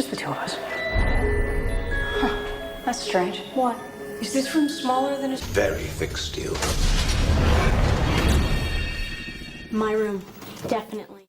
just the two of us. Huh. That's strange. What? Is this room smaller than his? Very thick steel. My room. Definitely.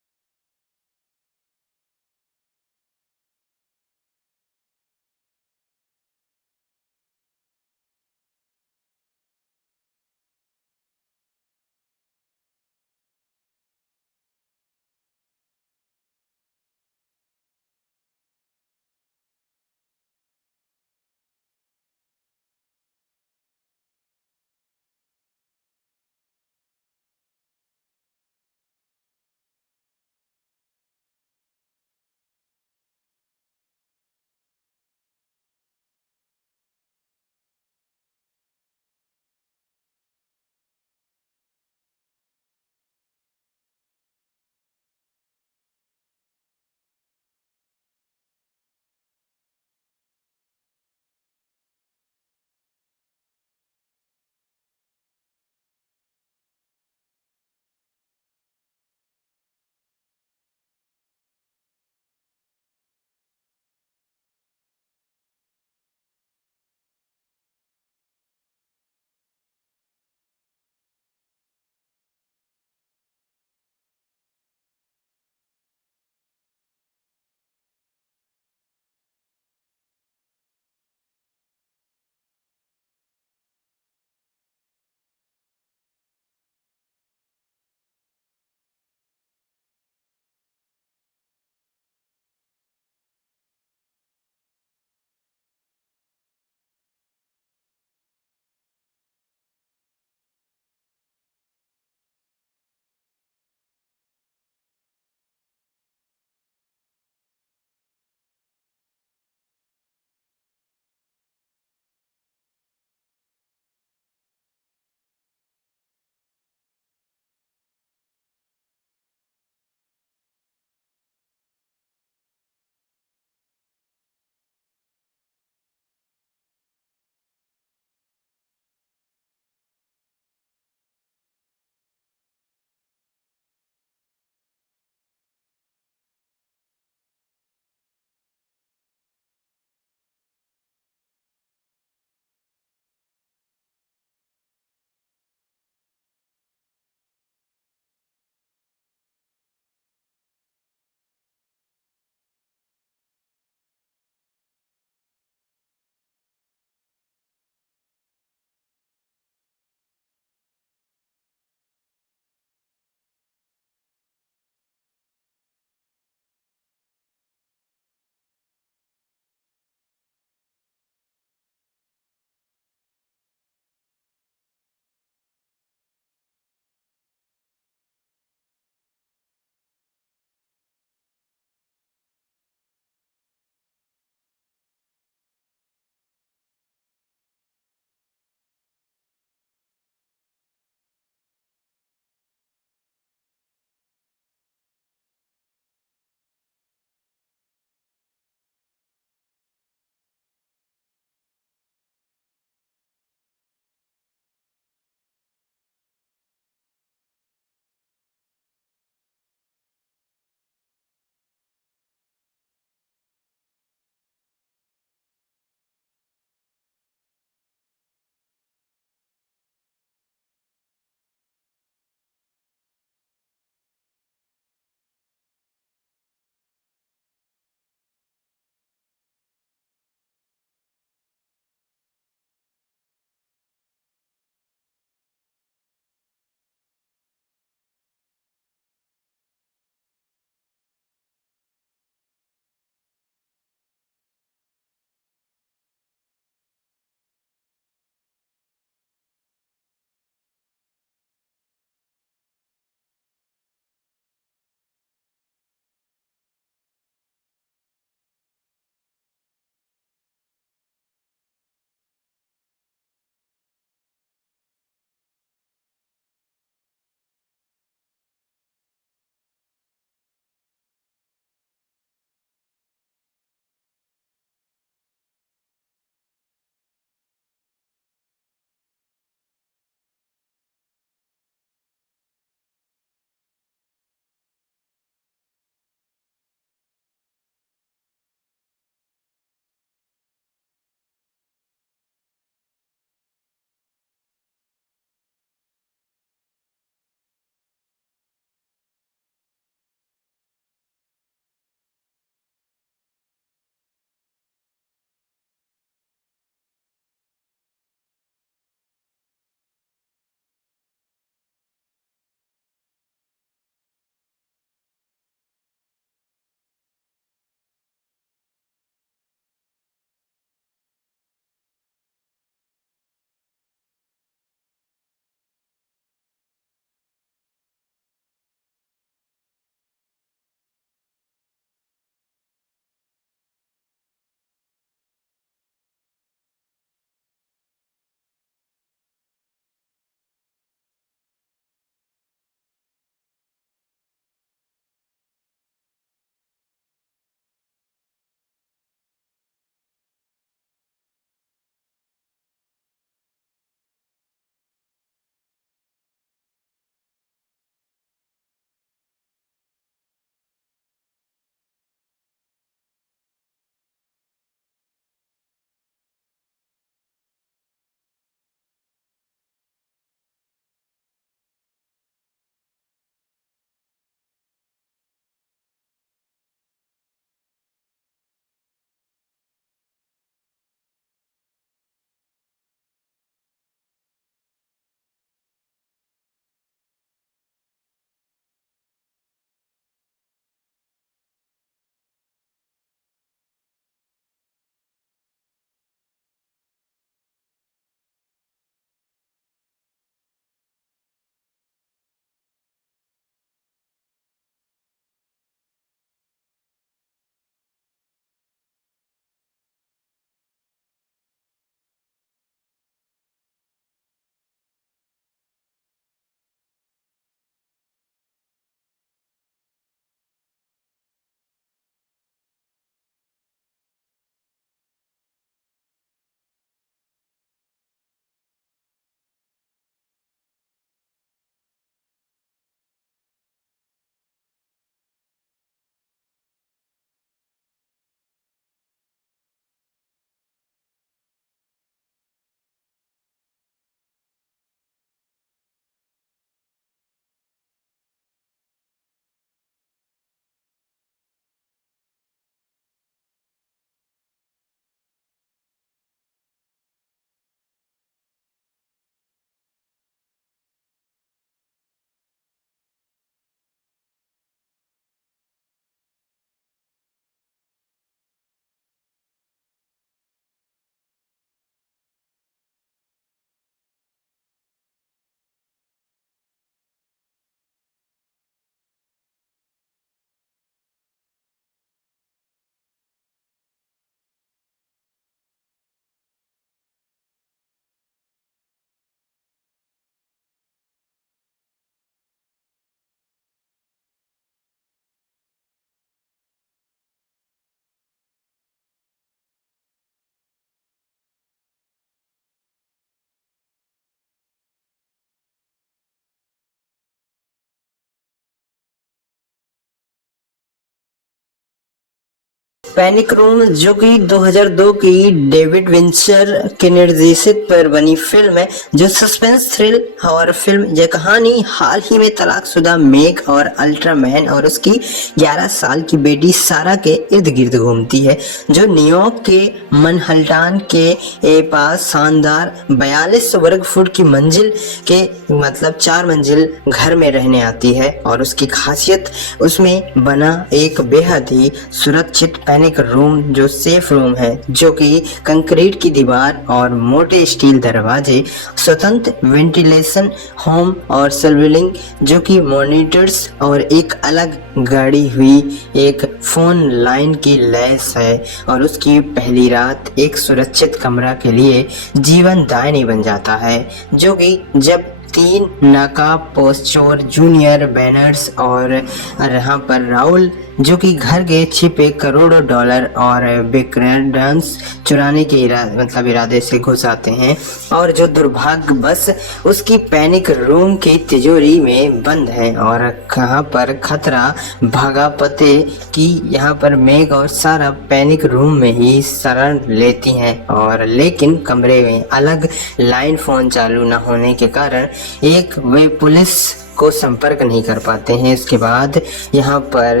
Panic room जो कि 2002 की David विंचर के निर्देशित पर बनी film है, जो सस्पेंस थ्रिल हॉरर फिल्म। यह कहानी हाल ही में तलाकशुदा मेग और अल्ट्रामैन और उसकी 11 साल की बेटी सारा के इर्द गिर्द घूमती है, जो न्यूयॉर्क के मनहट्टन के पास शानदार 42 वर्ग फुट की मंजिल के 4 मंजिल घर में रहने आती है। और उसकी खासियत उसमें बना एक बेहद ही सुरक्षित पैनिक रूम जो सेफ रूम है, जो कि कंक्रीट की दीवार और मोटे स्टील दरवाजे, स्वतंत्र वेंटिलेशन, होम और सर्विलिंग जो कि मॉनिटर्स और एक अलग गड़ी हुई एक फोन लाइन की लैस है। और उसकी पहली रात एक सुरक्षित कमरा के लिए जीवनदायिनी बन जाता है, जो कि जब 3 नकाब पोस्चोर जूनियर बैनर्स और यहाँ पर राहुल जो कि घर के छिपे करोड़ों डॉलर और बेक्रेडेंस चुराने के इरादे से घुस आते हैं, और जो दुर्भाग्यवश उसकी पैनिक रूम की तिजोरी में बंद है। और कहाँ पर खतरा भागा पते कि यहाँ पर मेग और सारा पैनिक रूम में ही शरण लेती हैं, और लेकिन कमरे में अलग लाइन फोन चालू न होने के कारण वे पुलिस को संपर्क नहीं कर पाते हैं। इसके बाद यहाँ पर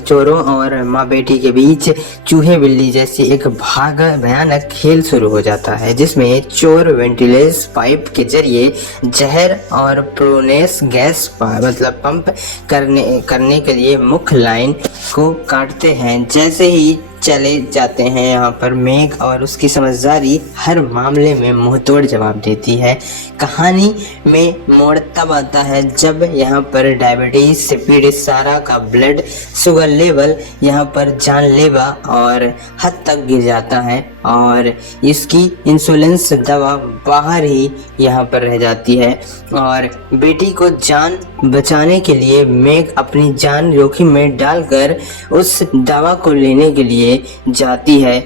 चोरों और माँ बेटी के बीच चूहे बिल्ली जैसी एक भयानक खेल शुरू हो जाता है, जिसमें चोर वेंटिलेशन पाइप के जरिए जहर और प्रोनेस गैस पंप करने के लिए मुख्य लाइन को काटते हैं। जैसे ही चले जाते हैं, यहाँ पर मेग और उसकी समझदारी हर मामले में मुंहतोड़ जवाब देती है। कहानी में मोड़ तब आता है जब यहाँ पर डायबिटीज से पीड़ित सारा का ब्लड शुगर लेवल यहाँ पर जानलेवा और हद तक गिर जाता है, और इसकी इंसुलिन दवा बाहर ही यहाँ पर रह जाती है। और बेटी को जान बचाने के लिए मेग अपनी जान जोखिम में डालकर उस दवा को लेने के लिए जाती है,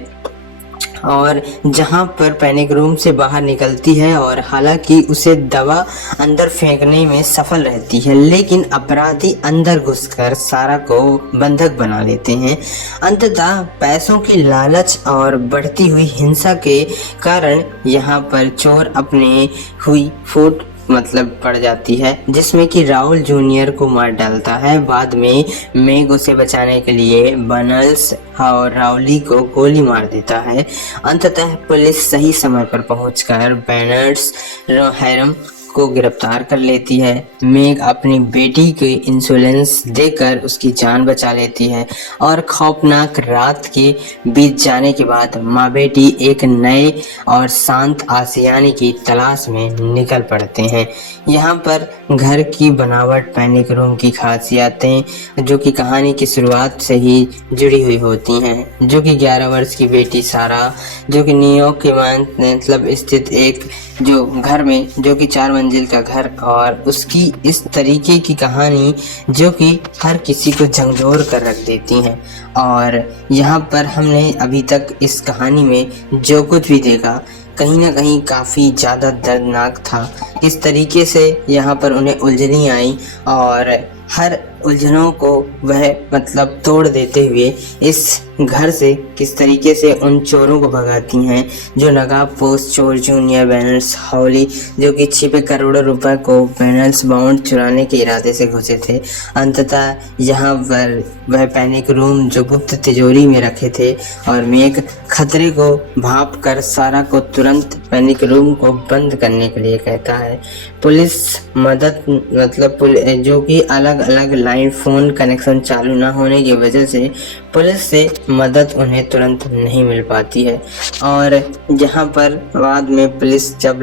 और जहां पर पैनिक रूम से बाहर निकलती है। और हालांकि उसे दवा अंदर फेंकने में सफल रहती है, लेकिन अपराधी अंदर घुसकर सारा को बंधक बना लेते हैं। अंततः पैसों की लालच और बढ़ती हुई हिंसा के कारण यहाँ पर चोर अपने हुई फूट पड़ जाती है, जिसमें कि राहुल जूनियर को मार डालता है। बाद में मेग उसे बचाने के लिए बनल्स और राउली को गोली मार देता है। अंततः पुलिस सही समय पर पहुंचकर बैनर्स हैरम को गिरफ्तार कर लेती है। मेग अपनी बेटी के इंसुलेंस देकर उसकी जान बचा लेती है, और खौफनाक रात के बीत जाने के बाद माँ बेटी एक नए और शांत आशियाने की तलाश में निकल पड़ते हैं। यहाँ पर घर की बनावट, पैनिक रूम की खासियतें जो कि कहानी की शुरुआत से ही जुड़ी हुई होती हैं, जो कि 11 वर्ष की बेटी सारा जो कि न्यूयॉर्क के स्थित एक जो घर में जो कि 4 मंजिल का घर, और उसकी इस तरीके की कहानी जो कि हर किसी को झंझोर कर रख देती हैं। और यहाँ पर हमने अभी तक इस कहानी में जो कुछ भी देखा, कहीं ना कहीं काफ़ी ज़्यादा दर्दनाक था। इस तरीके से यहाँ पर उन्हें उलझनी आई, और हर उलझनों को वह तोड़ देते हुए इस घर से किस तरीके से उन चोरों को भगाती हैं, जो नकाब पोस्ट चोर जूनियर बैनर्स हॉली जो कि छिपे करोड़ों रुपए को बैनर्स बाउंड चुराने के इरादे से घुसे थे। अंततः यहाँ पर वह पैनिक रूम जो गुप्त तिजोरी में रखे थे, और मेग खतरे को भाप कर सारा को तुरंत पैनिक रूम को बंद करने के लिए कहता है। पुलिस मदद जो कि अलग अलग लाइन फोन कनेक्शन चालू न होने की वजह से पुलिस से मदद उन्हें तुरंत नहीं मिल पाती है। और यहाँ पर बाद में पुलिस जब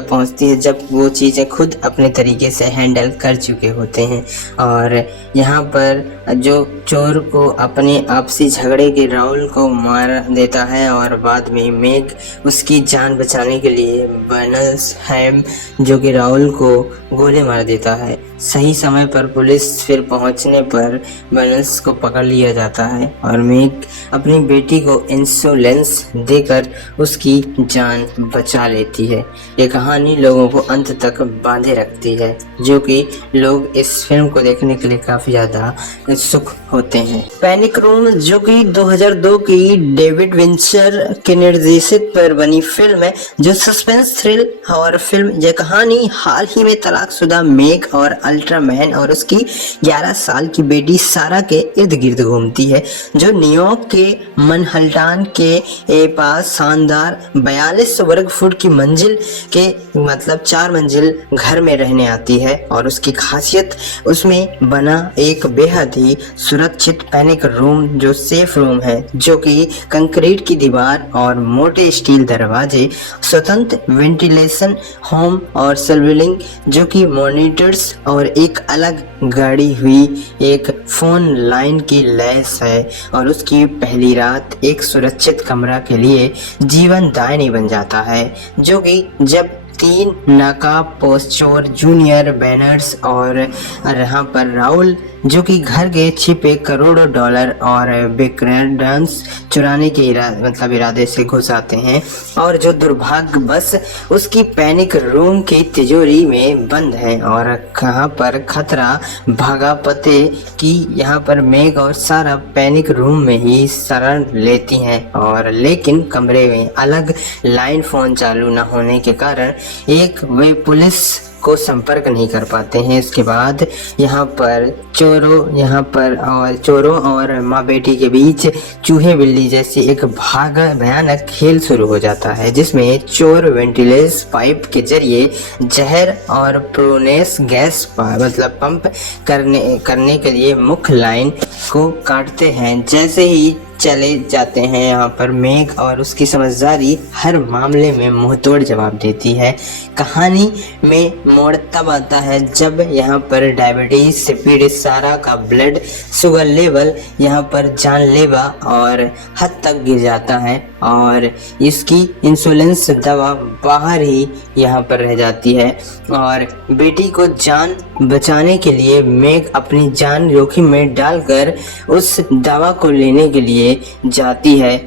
पहुँचती है, जब वो चीज़ें खुद अपने तरीके से हैंडल कर चुके होते हैं। और यहाँ पर जो चोर को अपने आपसी झगड़े के राहुल को मार देता है, और बाद में मेग उसकी जान बचाने के लिए बनल्स हैम जो कि राहुल को गोली मार देता है। सही समय पर पुलिस फिर पहुंचने पर बनल्स को पकड़ लिया जाता है, है और मेग अपनी बेटी को इंश्योरेंस देकर उसकी जान बचा लेती है। ये कहानी लोगों को अंत तक बांधे रखती है, जो कि लोग इस फिल्म को देखने के लिए काफी ज्यादा उत्सुक होते हैं। पैनिक रूम, जो कि 2002 की डेविड विंचर के निर्देशित पर बनी फिल्म है, जो सस्पेंस थ्रिल हॉरर फिल्म। यह कहानी हाल ही में तलाकशुदा मेग और अल्ट्रामैन और उसकी 11 साल की बेटी सारा के इर्द गिर्द घूमती है, जो न्यूयॉर्क के मनहट्टन के पास शानदार 42 वर्ग फुट की मंजिल के 4 मंजिल घर में रहने आती है। और उसकी खासियत उसमें बना एक बेहद ही सुरक्षित पैनिक रूम, जो सेफ रूम है, जो कि कंक्रीट की दीवार और मोटे स्टील दरवाजे, स्वतंत्र वेंटिलेशन, होम और सर्विलिंग जो कि मॉनिटर्स और एक अलग गाड़ी हुई एक फोन लाइन की लैस है। और उसकी पहली रात एक सुरक्षित कमरा के लिए जीवनदायिनी बन जाता है, जो कि जब 3 नाकाब चोर जूनियर बैनर्स और यहाँ पर राहुल, जो कि घर के छिपे करोड़ों डॉलर और बिक्रेंस चुराने के इरादे से घुस आते हैं, और जो दुर्भाग्यवश उसकी पैनिक रूम की तिजोरी में बंद है। और कहाँ पर खतरा भागा पते कि यहाँ पर मेग और सारा पैनिक रूम में ही शरण लेती हैं, और लेकिन कमरे में अलग लाइन फोन चालू न होने के कारण वे पुलिस को संपर्क नहीं कर पाते हैं। इसके बाद यहाँ पर चोरों और माँ बेटी के बीच चूहे बिल्ली जैसी एक भयानक खेल शुरू हो जाता है, जिसमें चोर वेंटिलेशन पाइप के जरिए जहर और प्रोनेस गैस पंप करने के लिए मुख्य लाइन को काटते हैं। जैसे ही चले जाते हैं यहाँ पर मेग और उसकी समझदारी हर मामले में मुंहतोड़ जवाब देती है। कहानी में मोड़ तब आता है जब यहाँ पर डायबिटीज से पीड़ित सारा का ब्लड शुगर लेवल यहाँ पर जानलेवा और हद तक गिर जाता है, और इसकी इंसुलिन दवा बाहर ही यहाँ पर रह जाती है। और बेटी को जान बचाने के लिए मेग अपनी जान जोखिम में डालकर उस दवा को लेने के लिए जाती है,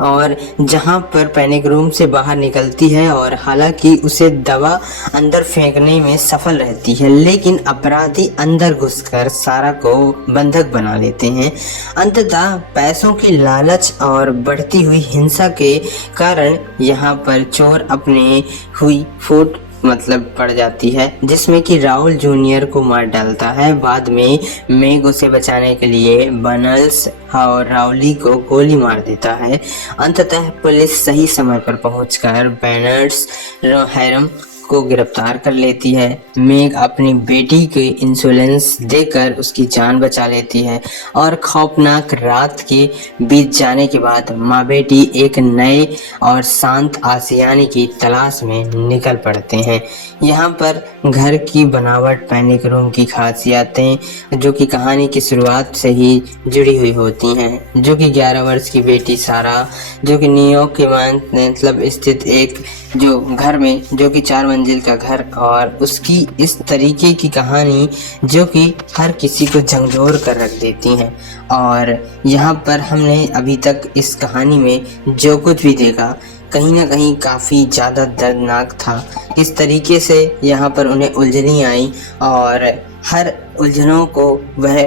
और जहां पर पैनिक रूम से बाहर निकलती है। और हालांकि उसे दवा अंदर फेंकने में सफल रहती है, लेकिन अपराधी अंदर घुसकर सारा को बंधक बना लेते हैं। अंततः पैसों की लालच और बढ़ती हुई हिंसा के कारण यहाँ पर चोर अपने हुई फूट पड़ जाती है, जिसमें कि राहुल जूनियर को मार डालता है। बाद में मेग उसे बचाने के लिए बनल्स और राउली को गोली मार देता है। अंततः पुलिस सही समय पर पहुंचकर बैनर्स हैरम को गिरफ्तार कर लेती है। मेग अपनी बेटी के इंश्योरेंस देकर उसकी जान बचा लेती है, और खौफनाक रात के बीत जाने के बाद माँ बेटी एक नए और शांत आशियाने की तलाश में निकल पड़ते हैं। यहाँ पर घर की बनावट, पैनिक रूम की खासियतें जो कि कहानी की शुरुआत से ही जुड़ी हुई होती हैं, जो कि 11 वर्ष की बेटी सारा, जो कि न्यूयॉर्क के स्थित एक जो घर में, जो कि 4 मंजिल का घर, और उसकी इस तरीके की कहानी जो कि हर किसी को झंझोर कर रख देती हैं। और यहाँ पर हमने अभी तक इस कहानी में जो कुछ भी देखा, कहीं ना कहीं काफ़ी ज़्यादा दर्दनाक था। इस तरीके से यहाँ पर उन्हें उलझनी आई, और हर उलझनों को वह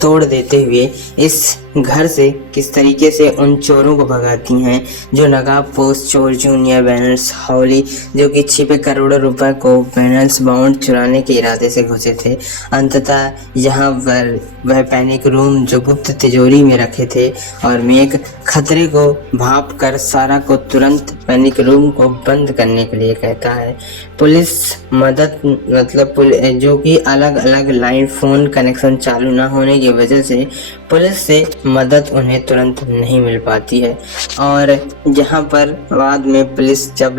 तोड़ देते हुए इस घर से किस तरीके से उन चोरों को भगाती हैं, जो नकाबपोश चोर जूनियर बैनर्स हाउली, जो कि छिपे करोड़ों रुपए को बैनर्स बाउंड चुराने के इरादे से घुसे थे। अंततः यहाँ पर वह पैनिक रूम जो गुप्त तिजोरी में रखे थे, और मेग खतरे को भाप कर सारा को तुरंत पैनिक रूम को बंद करने के लिए कहता है। पुलिस मदद जो कि अलग अलग लाइन फोन कनेक्शन चालू न होने की वजह से पुलिस से मदद उन्हें तुरंत नहीं मिल पाती है। और यहाँ पर बाद में पुलिस जब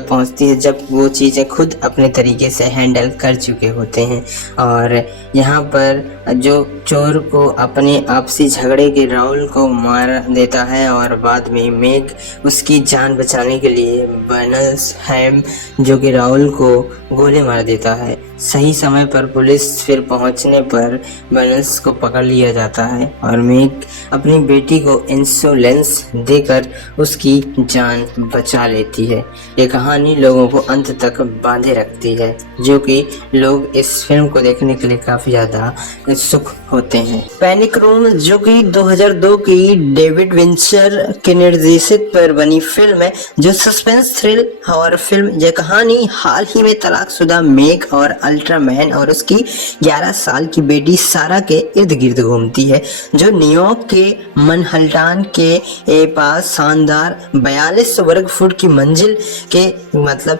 पहुँचती है, जब वो चीज़ें खुद अपने तरीके से हैंडल कर चुके होते हैं। और यहाँ पर जो चोर को अपने आपसी झगड़े के राहुल को मार देता है, और बाद में मेग उसकी जान बचाने के लिए बनल्स हैम जो कि राहुल को गोली मार देता है। सही समय पर पुलिस फिर पहुंचने पर बैनर्स को पकड़ लिया जाता है और मेग अपनी बेटी को इंश्योरेंस देकर उसकी जान बचा लेती है। ये कहानी लोगों को अंत तक बांधे रखती है, जो कि लोग इस फिल्म को देखने के लिए काफी ज्यादा उत्सुक होते हैं। पैनिक रूम, जो कि 2002 की डेविड विंचर के निर्देशित पर बनी फिल्म है, जो सस्पेंस थ्रिल हॉरर फिल्म। यह कहानी हाल ही में तलाकशुदा मेग और अल्ट्रामैन और उसकी 11 साल की बेटी सारा के इर्द गिर्द घूमती है, जो न्यूयॉर्क के मनहट्टन के पास शानदार 42 वर्ग फुट की मंजिल के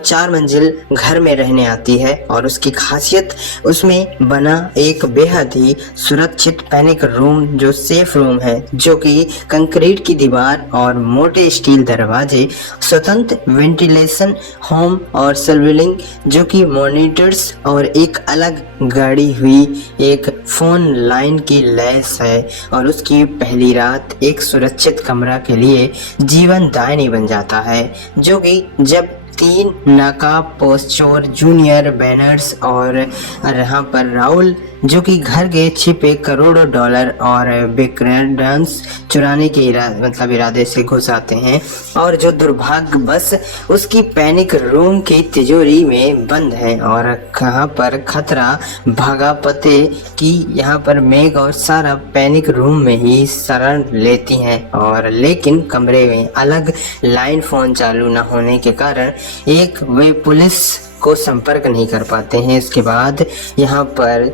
4 मंजिल घर में रहने आती है। और उसकी खासियत उसमें बना एक बेहद ही सुरक्षित पैनिक रूम, जो सेफ रूम है, जो कि कंक्रीट की दीवार और मोटे स्टील दरवाजे, स्वतंत्र वेंटिलेशन, होम और सर्विलिंग जो कि मॉनिटर्स और एक अलग गाड़ी हुई एक फोन लाइन की लैस है। और उसकी पहली रात एक सुरक्षित कमरा के लिए जीवनदायिनी बन जाता है, जो कि जब 3 नाकाब पोस्चोर जूनियर बैनर्स और यहाँ पर राहुल, जो कि घर के छिपे करोड़ों डॉलर और बिक्रेंस चुराने के इरादे से घुस आते हैं, और जो दुर्भाग्यवश उसकी पैनिक रूम की तिजोरी में बंद है। और कहाँ पर खतरा भागा पते कि यहाँ पर मेग और सारा पैनिक रूम में ही शरण लेती हैं, और लेकिन कमरे में अलग लाइन फोन चालू न होने के कारण वे पुलिस को संपर्क नहीं कर पाते हैं। इसके बाद यहाँ पर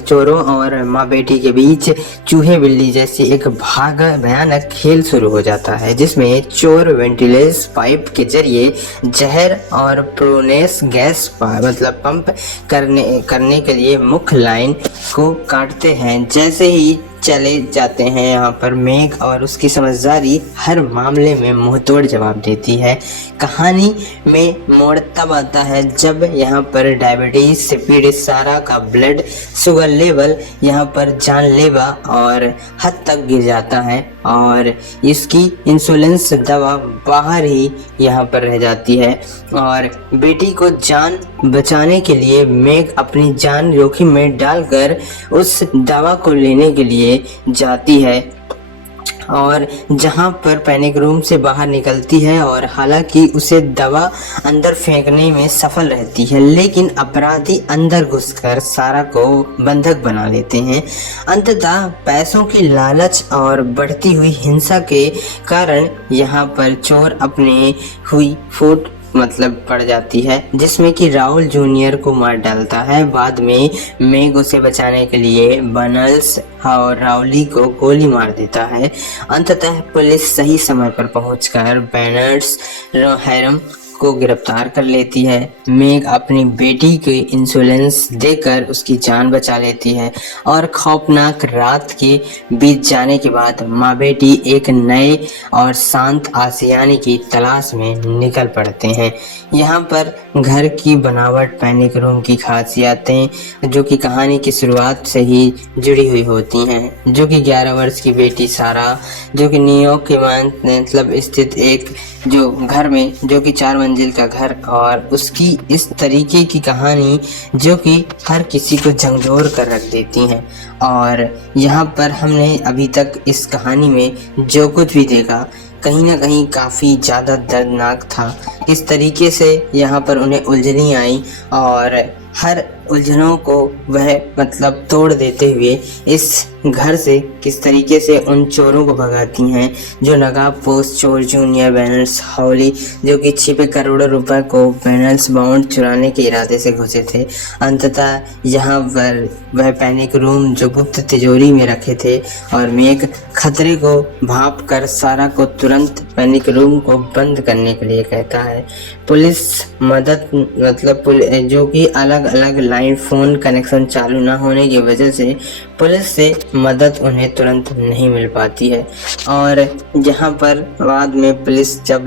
चोरों और माँ बेटी के बीच चूहे बिल्ली जैसी एक भयानक खेल शुरू हो जाता है, जिसमें चोर वेंटिलेस पाइप के जरिए जहर और प्रोनेस गैस पंप करने के लिए मुख्य लाइन को काटते हैं। जैसे ही चले जाते हैं, यहाँ पर मेग और उसकी समझदारी हर मामले में मुंहतोड़ जवाब देती है। कहानी में मोड़ तब आता है जब यहाँ पर डायबिटीज से पीड़ित सारा का ब्लड शुगर लेवल यहाँ पर जानलेवा और हद तक गिर जाता है, और इसकी इंसुलिन दवा बाहर ही यहाँ पर रह जाती है। और बेटी को जान बचाने के लिए मेग अपनी जान जोखिम में डालकर उस दवा को लेने के लिए जाती है, और जहां पर पैनिक रूम से बाहर निकलती है, और हालांकि उसे दवा अंदर फेंकने में सफल रहती है, लेकिन अपराधी अंदर घुसकर सारा को बंधक बना लेते हैं। अंततः पैसों की लालच और बढ़ती हुई हिंसा के कारण यहाँ पर चोर अपने हुई फूट पड़ जाती है, जिसमें कि राहुल जूनियर को मार डालता है। बाद में मेग उसे बचाने के लिए बनल्स और राउली को गोली मार देता है। अंततः पुलिस सही समय पर पहुंचकर बैनर्स हैरम को गिरफ्तार कर लेती है। मेग अपनी बेटी की इंश्योरेंस देकर उसकी जान बचा लेती है, और खौफनाक रात के बीत जाने के बाद माँ बेटी एक नए और शांत आशियाने की तलाश में निकल पड़ते हैं। यहाँ पर घर की बनावट, पैनिक रूम की खासियतें जो कि कहानी की शुरुआत से ही जुड़ी हुई होती हैं, जो कि 11 वर्ष की बेटी सारा, जो कि न्यूयॉर्क के स्थित एक जो घर में, जो कि 4 मंजिल का घर, और उसकी इस तरीके की कहानी जो कि हर किसी को झंझोर कर रख देती हैं। और यहाँ पर हमने अभी तक इस कहानी में जो कुछ भी देखा, कहीं ना कहीं काफ़ी ज़्यादा दर्दनाक था। इस तरीके से यहाँ पर उन्हें उलझनी आई, और हर उलझनों को वह तोड़ देते हुए इस घर से किस तरीके से उन चोरों को भगाती हैं, जो नकाब पोस्ट चोर जूनियर बैनर्स हॉली, जो कि छिपे करोड़ों रुपए को बैनर्स बाउंड चुराने के इरादे से घुसे थे। अंततः यहाँ पर वह पैनिक रूम जो गुप्त तिजोरी में रखे थे, और मेग खतरे को भाप कर सारा को तुरंत पैनिक रूम को बंद करने के लिए कहता है। पुलिस मदद जो कि अलग अलग लाइन फ़ोन कनेक्शन चालू ना होने की वजह से पुलिस से मदद उन्हें तुरंत नहीं मिल पाती है। और यहाँ पर बाद में पुलिस जब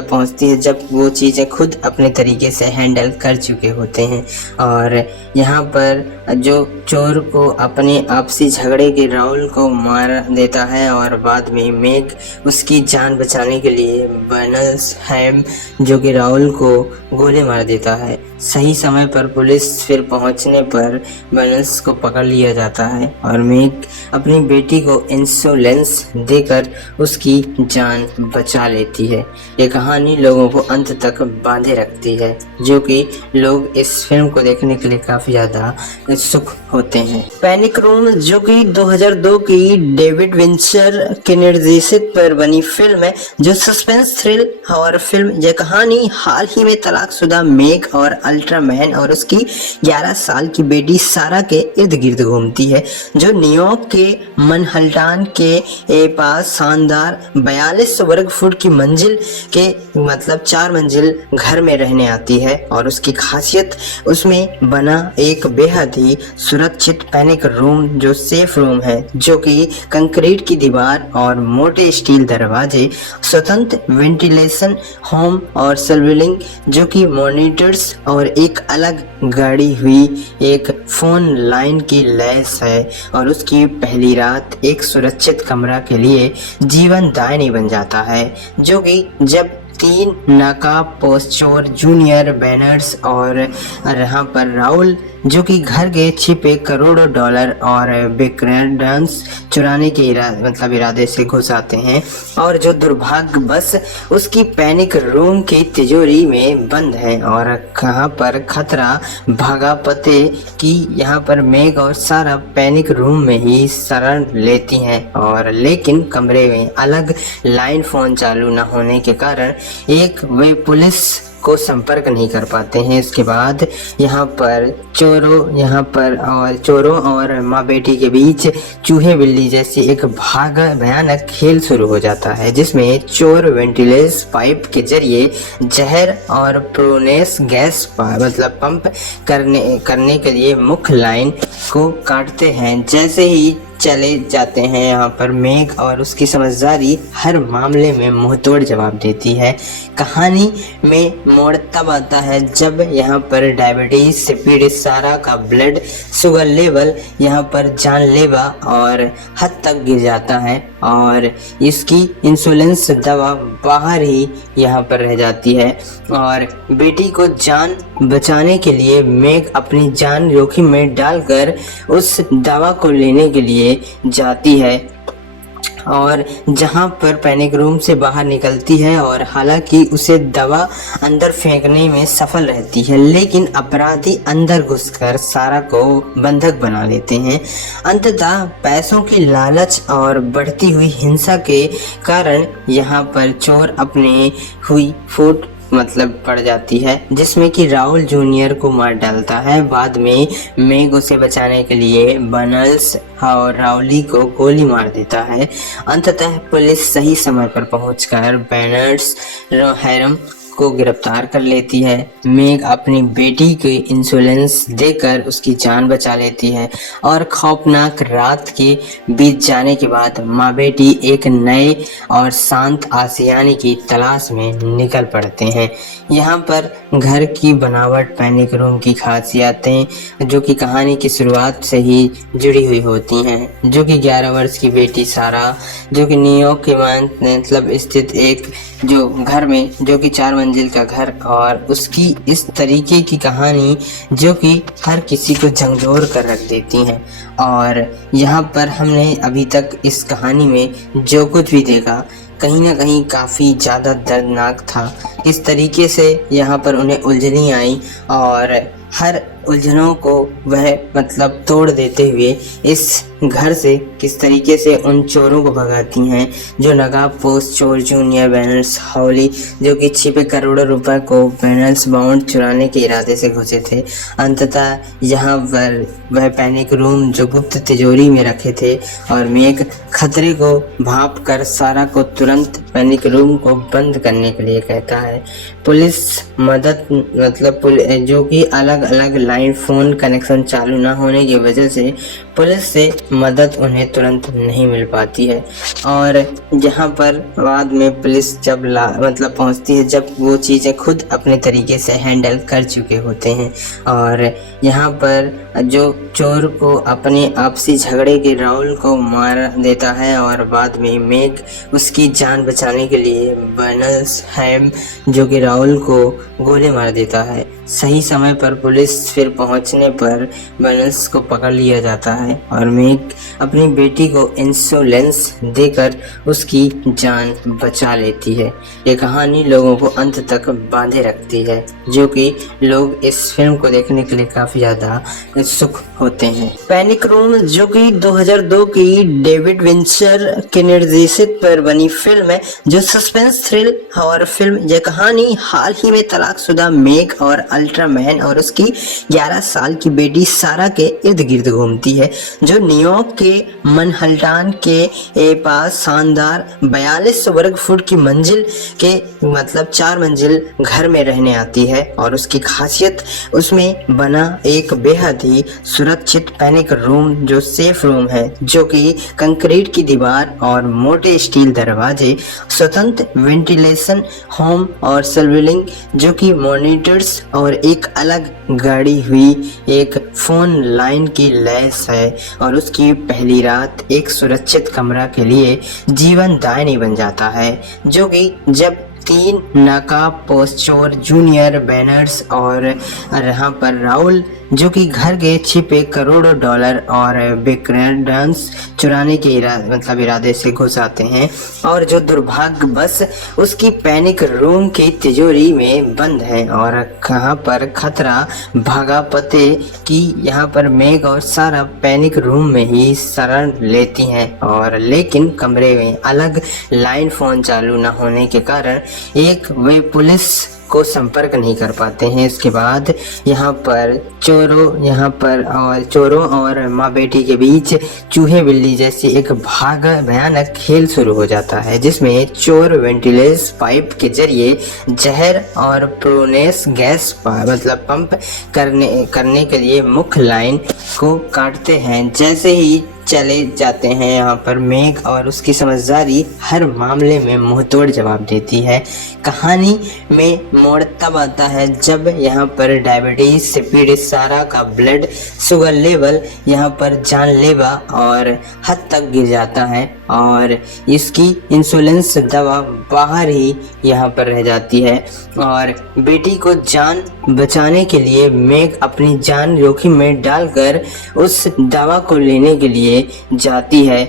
पहुँचती है, जब वो चीज़ें खुद अपने तरीके से हैंडल कर चुके होते हैं। और यहाँ पर जो चोर को अपने आपसी झगड़े के राहुल को मार देता है और बाद में मेग उसकी जान बचाने के लिए बर्नसहैम जो कि राहुल को गोली मार देता है। सही समय पर पुलिस फिर पहुंचने पर बर्नस को पकड़ लिया जाता है और मेग अपनी बेटी को इंश्योरेंस देकर उसकी जान बचा लेती है। ये कहानी लोगों को अंत तक बांधे रखती है, जो कि लोग इस फिल्म को देखने के लिए काफ़ी ज़्यादा उत्सुक होते हैं। पैनिक रूम जो कि 2002 की डेविड विंचर के निर्देशित पर बनी फिल्म है, जो सस्पेंस थ्रिल हॉरर फिल्म। यह कहानी हाल ही में तलाकशुदा मेग और अल्ट्रामैन और उसकी 11 साल की बेटी सारा के इर्द गिर्द घूमती है, जो न्यूयॉर्क के मनहट्टन के पास शानदार 42 वर्ग फुट की मंजिल के 4 मंजिल घर में रहने आती है। और उसकी खासियत उसमें बना एक बेहद ही सुरक्षित पैनिक रूम जो सेफ रूम है, जो कि कंक्रीट की दीवार और मोटे स्टील दरवाजे, स्वतंत्र वेंटिलेशन, होम और सर्विलिंग जो कि मॉनिटर्स और एक अलग गाड़ी हुई एक फोन लाइन की लैस है। और उसकी पहली रात एक सुरक्षित कमरा के लिए जीवनदायिनी बन जाता है, जो कि जब 3 नाकाब चोर जूनियर बैनर्स और यहाँ पर राहुल जो कि घर के छिपे करोड़ों डॉलर और बिक्रेंस चुराने के इरादे से घुस आते हैं, और जो दुर्भाग्य बस उसकी पैनिक रूम की तिजोरी में बंद है। और कहाँ पर खतरा भागा पते कि यहाँ पर मेग और सारा पैनिक रूम में ही शरण लेती हैं, और लेकिन कमरे में अलग लाइन फोन चालू न होने के कारण वे पुलिस को संपर्क नहीं कर पाते हैं। इसके बाद यहाँ पर चोरों और माँ बेटी के बीच चूहे बिल्ली जैसी एक भयानक खेल शुरू हो जाता है, जिसमें चोर वेंटिलेशन पाइप के जरिए जहर और प्रोनेस गैस पंप करने के लिए मुख्य लाइन को काटते हैं। जैसे ही चले जाते हैं, यहाँ पर मेग और उसकी समझदारी हर मामले में मुंहतोड़ जवाब देती है। कहानी में मोड़ तब आता है जब यहाँ पर डायबिटीज से पीड़ित सारा का ब्लड शुगर लेवल यहाँ पर जानलेवा और हद तक गिर जाता है और इसकी इंसुलिन दवा बाहर ही यहाँ पर रह जाती है। और बेटी को जान बचाने के लिए मेग अपनी जान जोखिम में डालकर उस दवा को लेने के लिए जाती है, और जहां पर पैनिक रूम से बाहर निकलती है और हालांकि उसे दवा अंदर फेंकने में सफल रहती है, लेकिन अपराधी अंदर घुसकर सारा को बंधक बना लेते हैं। अंततः पैसों की लालच और बढ़ती हुई हिंसा के कारण यहाँ पर चोर अपने हुई फूट पड़ जाती है, जिसमें कि राहुल जूनियर को मार डालता है। बाद में मेग उसे बचाने के लिए बर्नस और राहुली को गोली मार देता है। अंततः पुलिस सही समय पर पहुंचकर बर्नसहैम को गिरफ्तार कर लेती है। मेग अपनी बेटी की इंश्योरेंस देकर उसकी जान बचा लेती है और खौफनाक रात के बीत जाने के बाद माँ बेटी एक नए और शांत आशियाने की तलाश में निकल पड़ते हैं। यहाँ पर घर की बनावट, पैनिक रूम की खासियतें जो कि कहानी की शुरुआत से ही जुड़ी हुई होती हैं, जो कि 11 वर्ष की बेटी सारा जो कि न्यूयॉर्क के स्थित एक जो घर में जो कि 4 मंजिल का घर, और उसकी इस तरीके की कहानी जो कि हर किसी को झकझोर कर रख देती हैं। और यहाँ पर हमने अभी तक इस कहानी में जो कुछ भी देखा कहीं ना कहीं काफ़ी ज़्यादा दर्दनाक था। किस तरीके से यहाँ पर उन्हें उलझनी आई और हर उलझनों को वह तोड़ देते हुए इस घर से किस तरीके से उन चोरों को भगाती हैं, जो नकाबपोश चोर जूनियर बैनर्स हॉली जो कि छिपे करोड़ों रुपए को बैनर्स बाउंड चुराने के इरादे से घुसे थे। अंततः यहाँ पर वह पैनिक रूम जो गुप्त तिजोरी में रखे थे, और मेग खतरे को भाप कर सारा को तुरंत पैनिक रूम को बंद करने के लिए कहता है। पुलिस मदद जो कि अलग अलग लाइन फ़ोन कनेक्शन चालू ना होने की वजह से पुलिस से मदद उन्हें तुरंत नहीं मिल पाती है। और जहाँ पर बाद में पुलिस जब मतलब पहुँचती है, जब वो चीज़ें खुद अपने तरीके से हैंडल कर चुके होते हैं। और यहाँ पर जो चोर को अपने आपसी झगड़े के राहुल को मार देता है और बाद में मेग उसकी जान बचाने के लिए बर्नसहैम जो कि राहुल को गोली मार देता है। सही समय पर पुलिस फिर पहुंचने पर बर्नस को पकड़ लिया जाता है और मेग अपनी बेटी को इंश्योरेंस देकर उसकी जान बचा लेती है। ये कहानी लोगों को अंत तक बांधे रखती है, जो कि लोग इस फिल्म को देखने के लिए काफ़ी ज़्यादा उत्सुक होते हैं। पैनिक रूम जो कि 2002 की डेविड विंचर के निर्देशित पर बनी फिल्म है, जो सस्पेंस थ्रिल हॉरर फिल्म। यह कहानी हाल ही में तलाकशुदा मेग और अल्ट्रामैन और उसकी 11 साल की बेटी सारा के इर्द गिर्द घूमती है, जो न्यूयॉर्क के मनहट्टन के पास शानदार 42 वर्ग फुट की मंजिल के मतलब 4 मंजिल घर में रहने आती है। और उसकी खासियत उसमें बना एक बेहद ही सुरक्षित पैनिक रूम जो सेफ रूम है, जो कि कंक्रीट की दीवार और मोटे स्टील दरवाजे, स्वतंत्र वेंटिलेशन, होम और सर्विलिंग जो कि मॉनिटर्स और एक अलग गाड़ी हुई एक फोन लाइन की लैस है। और उसकी पहली रात एक सुरक्षित कमरा के लिए जीवनदायिनी बन जाता है, जो कि जब 3 नाकाबपोश चोर जूनियर बैनर्स और यहाँ पर राहुल जो कि घर के छिपे करोड़ों डॉलर और बिक्रेंस चुराने के इरादे से घुस आते हैं, और जो दुर्भाग्यवश उसकी पैनिक रूम की तिजोरी में बंद है। और यहाँ पर खतरा भागा पते कि यहाँ पर मेग और सारा पैनिक रूम में ही शरण लेती हैं, और लेकिन कमरे में अलग लाइन फोन चालू न होने के कारण वे पुलिस को संपर्क नहीं कर पाते हैं। इसके बाद यहाँ पर चोरों और माँ बेटी के बीच चूहे बिल्ली जैसी एक भयानक खेल शुरू हो जाता है, जिसमें चोर वेंटिलेशन पाइप के जरिए जहर और प्रोनेस गैस पंप करने के लिए मुख्य लाइन को काटते हैं। जैसे ही चले जाते हैं, यहाँ पर मेग और उसकी समझदारी हर मामले में मुंहतोड़ जवाब देती है। कहानी में मोड़ तब आता है जब यहाँ पर डायबिटीज से पीड़ित सारा का ब्लड शुगर लेवल यहाँ पर जानलेवा और हद तक गिर जाता है और इसकी इंसुलिन दवा बाहर ही यहाँ पर रह जाती है। और बेटी को जान बचाने के लिए मेग अपनी जान जोखिम में डालकर उस दवा को लेने के लिए जाती है,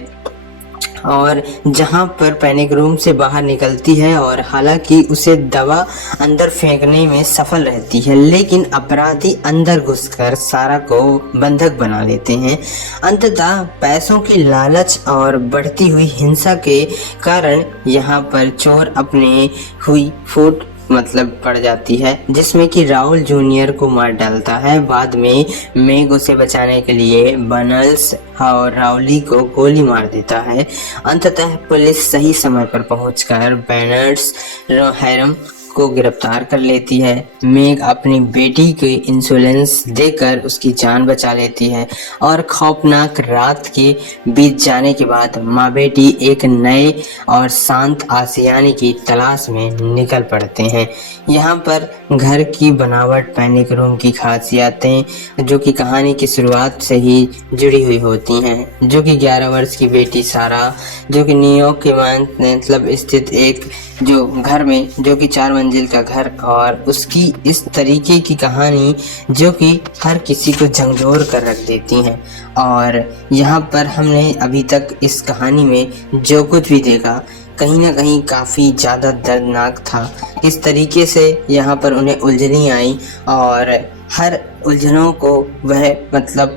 और जहां पर पैनिक रूम से बाहर निकलती है और हालांकि उसे दवा अंदर फेंकने में सफल रहती है, लेकिन अपराधी अंदर घुसकर सारा को बंधक बना लेते हैं। अंततः पैसों की लालच और बढ़ती हुई हिंसा के कारण यहाँ पर चोर अपने हुई फूट पड़ जाती है, जिसमें कि राहुल जूनियर को मार डालता है। बाद में मेग उसे बचाने के लिए बर्नस और राहुली को गोली मार देता है। अंततः पुलिस सही समय पर पहुंचकर बर्नसहैम को गिरफ्तार कर लेती है। मेग अपनी बेटी के इंश्योरेंस देकर उसकी जान बचा लेती है और खौफनाक रात के बीत जाने के बाद माँ बेटी एक नए और शांत आशियाने की तलाश में निकल पड़ते हैं। यहाँ पर घर की बनावट, पैनिक रूम की खासियतें जो कि कहानी की शुरुआत से ही जुड़ी हुई होती हैं, जो कि 11 वर्ष की बेटी सारा जो कि न्यूयॉर्क के स्थित एक जो घर में जो कि 4 मंजिल का घर, और उसकी इस तरीके की कहानी जो कि हर किसी को झकझोर कर रख देती हैं। और यहाँ पर हमने अभी तक इस कहानी में जो कुछ भी देखा कहीं ना कहीं काफ़ी ज़्यादा दर्दनाक था। इस तरीके से यहाँ पर उन्हें उलझनी आई और हर उलझनों को वह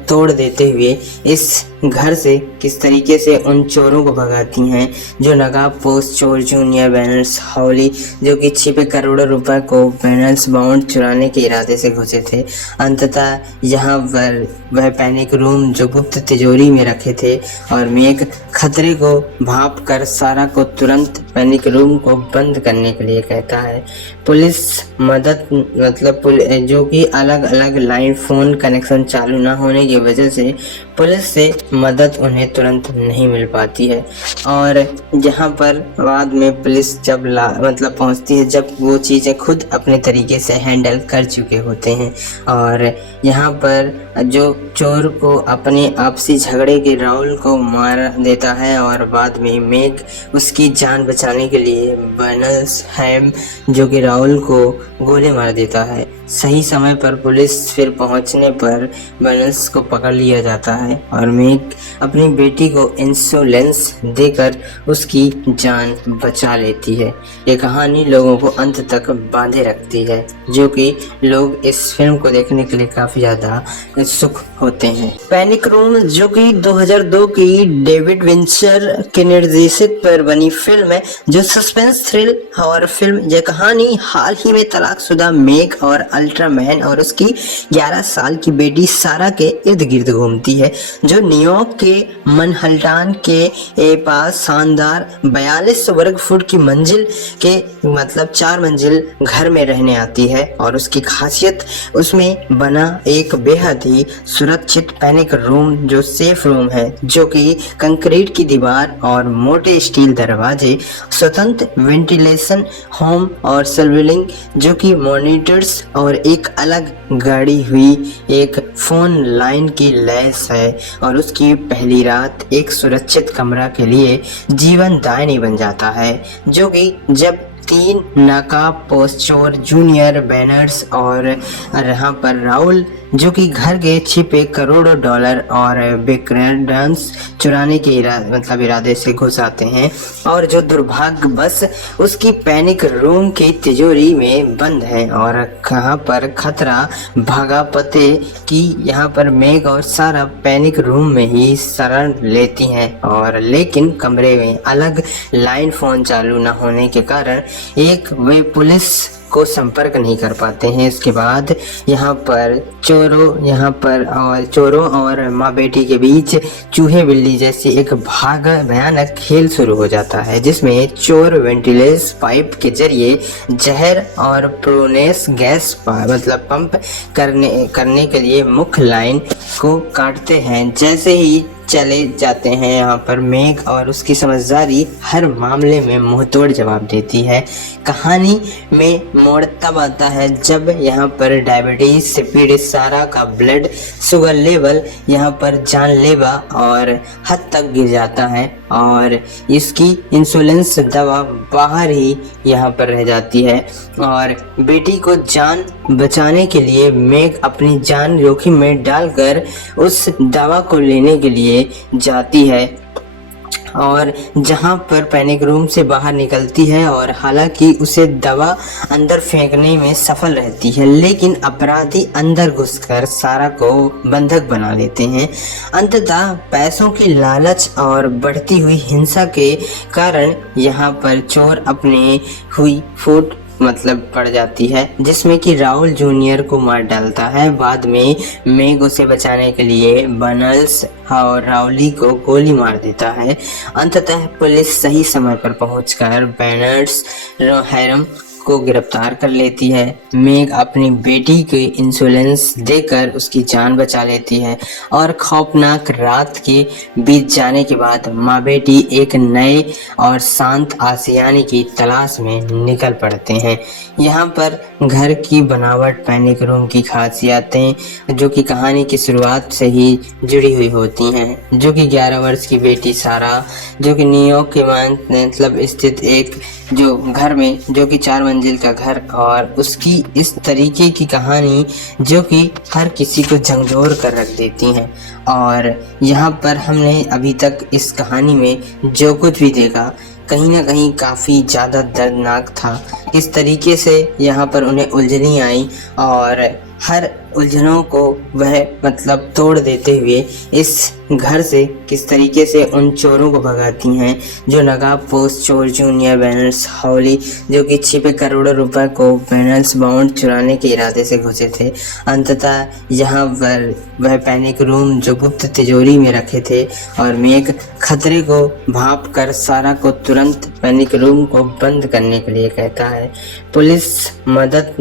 तोड़ देते हुए इस घर से किस तरीके से उन चोरों को भगाती हैं जो नकाबपोश चोर जूनियर बैनर्स हाउली जो कि छिपे करोड़ों रुपए को बैनर्स बाउंड चुराने के इरादे से घुसे थे। अंततः यहाँ पर वह पैनिक रूम जो गुप्त तिजोरी में रखे थे और मेग खतरे को भाप कर सारा को तुरंत पैनिक रूम को बंद करने के लिए कहता है। पुलिस मदद जो कि अलग अलग लाइन फ़ोन कनेक्शन चालू ना होने की वजह से पुलिस से मदद उन्हें तुरंत नहीं मिल पाती है। और जहाँ पर बाद में पुलिस जब मतलब पहुँचती है, जब वो चीज़ें खुद अपने तरीके से हैंडल कर चुके होते हैं। और यहाँ पर जो चोर को अपने आपसी झगड़े के राहुल को मार देता है और बाद में मेग उसकी जान बचाने के लिए बर्नस हैम जो कि राहुल को गोली मार देता है। सही समय पर पुलिस फिर पहुंचने पर बर्नस को पकड़ लिया जाता है और मेग अपनी बेटी को इंश्योरेंस देकर उसकी जान बचा लेती है। ये कहानी लोगों को अंत तक बांधे रखती है, जो कि लोग इस फिल्म को देखने के लिए काफ़ी ज़्यादा उत्सुक होते हैं। पैनिक रूम जो कि 2002 की डेविड विंचर के निर्देशित पर बनी फिल्म है, जो सस्पेंस थ्रिल हॉरर फिल्म। यह कहानी हाल ही में तलाकशुदा मेग और अल्ट्रामैन और उसकी 11 साल की बेटी सारा के इर्द गिर्द घूमती है, जो न्यूयॉर्क के मनहट्टन के पास शानदार 42 वर्ग फुट की मंजिल के मतलब 4 मंजिल घर में रहने आती है। और उसकी खासियत उसमें बना एक बेहद ही सुरक्षित पैनिक रूम जो सेफ रूम है, जो कि कंक्रीट की दीवार और मोटे स्टील दरवाजे, स्वतंत्र वेंटिलेशन, होम और सर्विलिंग जो कि मॉनिटर्स और एक अलग गाड़ी हुई एक फोन लाइन की लैस है। और उसकी पहली रात एक सुरक्षित कमरा के लिए जीवनदायिनी बन जाता है, जो कि जब 3 नाकाब पोस्चोर जूनियर बैनर्स और यहाँ पर राहुल जो कि घर के छिपे करोड़ों डॉलर और बिक्रेंस चुराने के इरादे से घुस आते हैं, और जो दुर्भाग्यवश उसकी पैनिक रूम की तिजोरी में बंद है। और कहाँ पर खतरा भागा पते कि यहाँ पर मेग और सारा पैनिक रूम में ही शरण लेती हैं। और लेकिन कमरे में अलग लाइन फोन चालू न होने के कारण वे पुलिस को संपर्क नहीं कर पाते हैं। इसके बाद यहाँ पर चोरों और माँ बेटी के बीच चूहे बिल्ली जैसी एक भयानक खेल शुरू हो जाता है, जिसमें चोर वेंटिलेशन पाइप के जरिए जहर और प्रोनेस गैस पंप करने के लिए मुख्य लाइन को काटते हैं। जैसे ही चले जाते हैं यहाँ पर मेग और उसकी समझदारी हर मामले में मुंहतोड़ जवाब देती है। कहानी में मोड़ तब आता है जब यहाँ पर डायबिटीज से पीड़ित सारा का ब्लड शुगर लेवल यहाँ पर जानलेवा और हद तक गिर जाता है और इसकी इंसुलिन दवा बाहर ही यहाँ पर रह जाती है। और बेटी को जान बचाने के लिए मेग अपनी जान जोखिम में डालकर उस दवा को लेने के लिए जाती है, और जहां पर पैनिक रूम से बाहर निकलती है और हालांकि उसे दवा अंदर फेंकने में सफल रहती है, लेकिन अपराधी अंदर घुसकर सारा को बंधक बना लेते हैं। अंततः पैसों की लालच और बढ़ती हुई हिंसा के कारण यहाँ पर चोर अपने हुई फूट पड़ जाती है, जिसमें कि राहुल जूनियर को मार डालता है। बाद में मेग उसे बचाने के लिए बर्नस और राउली को गोली मार देता है। अंततः पुलिस सही समय पर पहुंचकर बैनर्स हैरम को गिरफ्तार कर लेती है। मेग अपनी बेटी को इंश्योरेंस देकर उसकी जान बचा लेती है और खौफनाक रात के बीत जाने के बाद माँ बेटी एक नए और शांत आशियाने की तलाश में निकल पड़ते हैं। यहाँ पर घर की बनावट, पैनिक रूम की खासियतें जो कि कहानी की शुरुआत से ही जुड़ी हुई होती हैं, जो कि 11 वर्ष की बेटी सारा जो कि न्यूयॉर्क के स्थित एक जो घर में जो कि 4 मंजिल का घर, और उसकी इस तरीके की कहानी जो कि हर किसी को झंझोर कर रख देती हैं। और यहाँ पर हमने अभी तक इस कहानी में जो कुछ भी देखा कहीं ना कहीं काफ़ी ज़्यादा दर्दनाक था। इस तरीके से यहाँ पर उन्हें उलझनी आई और हर उलझनों को वह तोड़ देते हुए इस घर से किस तरीके से उन चोरों को भगाती हैं जो नकाब पोस्ट चोर जूनियर बैनर्स हॉली जो कि छिपे करोड़ों रुपए को बैनर्स बाउंड चुराने के इरादे से घुसे थे। अंततः यहाँ पर वह पैनिक रूम जो गुप्त तिजोरी में रखे थे और मेग खतरे को भाप कर सारा को तुरंत पैनिक रूम को बंद करने के लिए कहता है। पुलिस मदद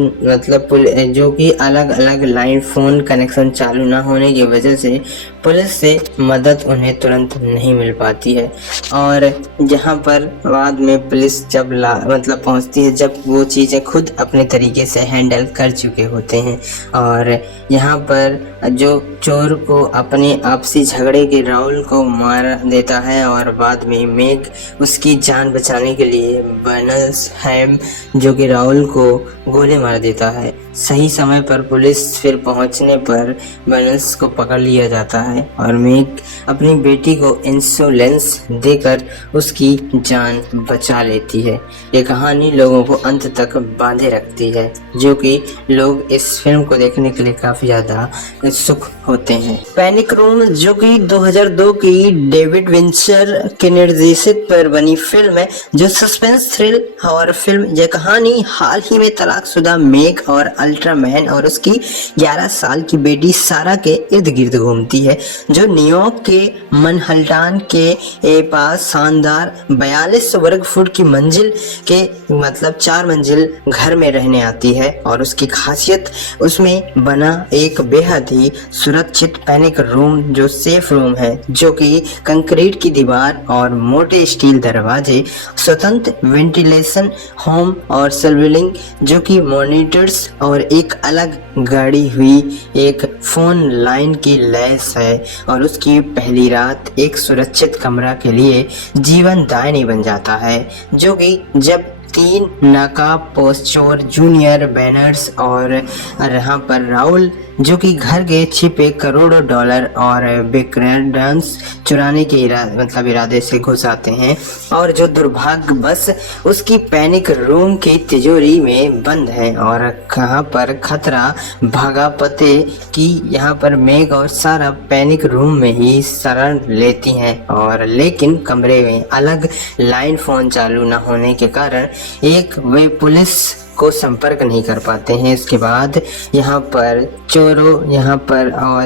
जो कि अलग अलग लाइन फ़ोन कनेक्शन चालू ना होने की वजह से पुलिस से मदद उन्हें तुरंत नहीं मिल पाती है। और यहाँ पर बाद में पुलिस जब मतलब पहुँचती है, जब वो चीज़ें खुद अपने तरीके से हैंडल कर चुके होते हैं। और यहाँ पर जो चोर को अपने आपसी झगड़े के राहुल को मार देता है और बाद में मेघ उसकी जान बचाने के लिए बर्नसहैम जो कि राहुल को गोली मार देता है। सही समय पर पुलिस फिर पहुंचने पर बर्नस को पकड़ लिया जाता है और मेघ अपनी बेटी को इंश्योरेंस देकर उसकी जान बचा लेती है। ये कहानी लोगों को अंत तक बांधे रखती है, जो कि लोग इस फिल्म को देखने के लिए काफ़ी ज़्यादा उत्सुक होते हैं। पैनिक रूम जो कि 2002 की डेविड विंचर के निर्देशित पर बनी फिल्म है, जो सस्पेंस थ्रिल हॉरर फिल्म। यह कहानी हाल ही में तलाकशुदा मेघ और अल्ट्रामैन और उसकी 11 साल की बेटी सारा के इर्द गिर्द घूमती है, जो न्यूयॉर्क के मनहट्टन के पास शानदार 42 वर्ग फुट की मंजिल के मतलब 4 मंजिल घर में रहने आती है। और उसकी खासियत उसमें बना एक बेहद ही सुरक्षित पैनिक रूम जो सेफ रूम है, जो कि कंक्रीट की दीवार और मोटे स्टील दरवाजे, स्वतंत्र वेंटिलेशन, होम और सर्विलिंग जो कि मॉनिटर्स और एक अलग गाड़ी हुई एक फोन लाइन की लैस है। और उसकी पहली रात एक सुरक्षित कमरा के लिए जीवनदायिनी बन जाता है, जो कि जब 3 नाकाब पोस्चोर जूनियर बैनर्स और यहाँ पर राहुल जो कि घर के छिपे करोड़ों डॉलर और बिक्रेंस चुराने के इरादे से घुस आते हैं, और जो दुर्भाग्यवश उसकी पैनिक रूम की तिजोरी में बंद है। और कहाँ पर खतरा भागा पते कि यहाँ पर मेघ और सारा पैनिक रूम में ही शरण लेती हैं, और लेकिन कमरे में अलग लाइन फ़ोन चालू न होने के कारण वे पुलिस को संपर्क नहीं कर पाते हैं। इसके बाद यहाँ पर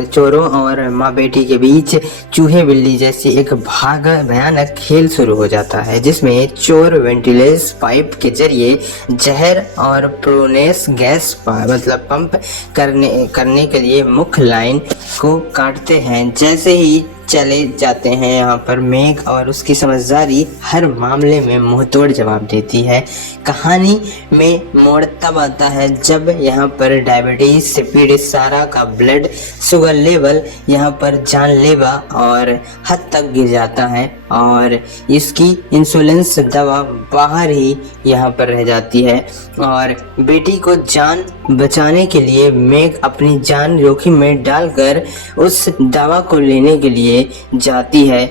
चोरों और माँ बेटी के बीच चूहे बिल्ली जैसी एक भयानक खेल शुरू हो जाता है, जिसमें चोर वेंटिलेशन पाइप के जरिए जहर और प्रोनेस गैस पंप करने के लिए मुख्य लाइन को काटते हैं। जैसे ही चले जाते हैं यहाँ पर मेघ और उसकी समझदारी हर मामले में मुंहतोड़ जवाब देती है। कहानी में मोड़ तब आता है जब यहाँ पर डायबिटीज से पीड़ित सारा का ब्लड शुगर लेवल यहाँ पर जानलेवा और हद तक गिर जाता है और इसकी इंसुलिन दवा बाहर ही यहाँ पर रह जाती है। और बेटी को जान बचाने के लिए मेघ अपनी जान जोखिम में डालकर उस दवा को लेने के लिए जाती है,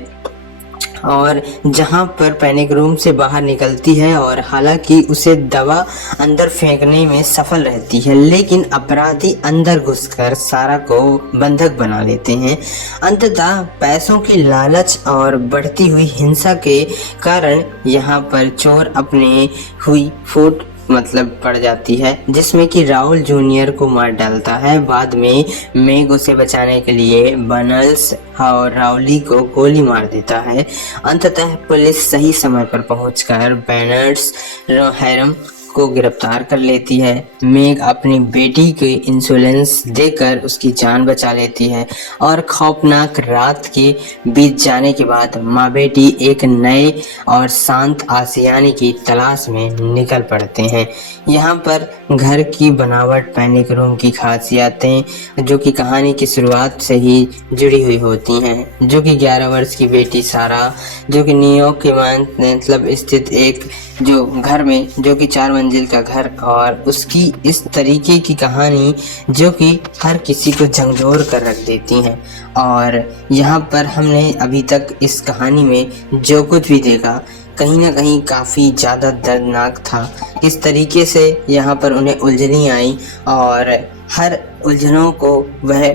और जहां पर पैनिक रूम से बाहर निकलती है और हालांकि उसे दवा अंदर फेंकने में सफल रहती है, लेकिन अपराधी अंदर घुसकर सारा को बंधक बना लेते हैं। अंततः पैसों की लालच और बढ़ती हुई हिंसा के कारण यहाँ पर चोर अपने हुई फूट पड़ जाती है, जिसमें कि राहुल जूनियर को मार डालता है। बाद में मेघ उसे बचाने के लिए बर्नस और राहुली को गोली मार देता है। अंततः पुलिस सही समय पर पहुंचकर बर्नसहैम को गिरफ्तार कर लेती है। मेघ अपनी बेटी के इंश्योरेंस देकर उसकी जान बचा लेती है और खौफनाक रात के बीत जाने के बाद माँ बेटी एक नए और शांत आशियाने की तलाश में निकल पड़ते हैं। यहाँ पर घर की बनावट पैनिक रूम की खासियतें जो कि कहानी की शुरुआत से ही जुड़ी हुई होती हैं, जो कि 11 वर्ष की बेटी सारा जो कि न्यूयॉर्क के स्थित एक जो घर में जो कि 4 मंजिल का घर, और उसकी इस तरीके की कहानी जो कि हर किसी को झकझोर कर रख देती हैं। और यहाँ पर हमने अभी तक इस कहानी में जो कुछ भी देखा कहीं ना कहीं काफ़ी ज़्यादा दर्दनाक था। इस तरीके से यहाँ पर उन्हें उलझनी आई और हर उलझनों को वह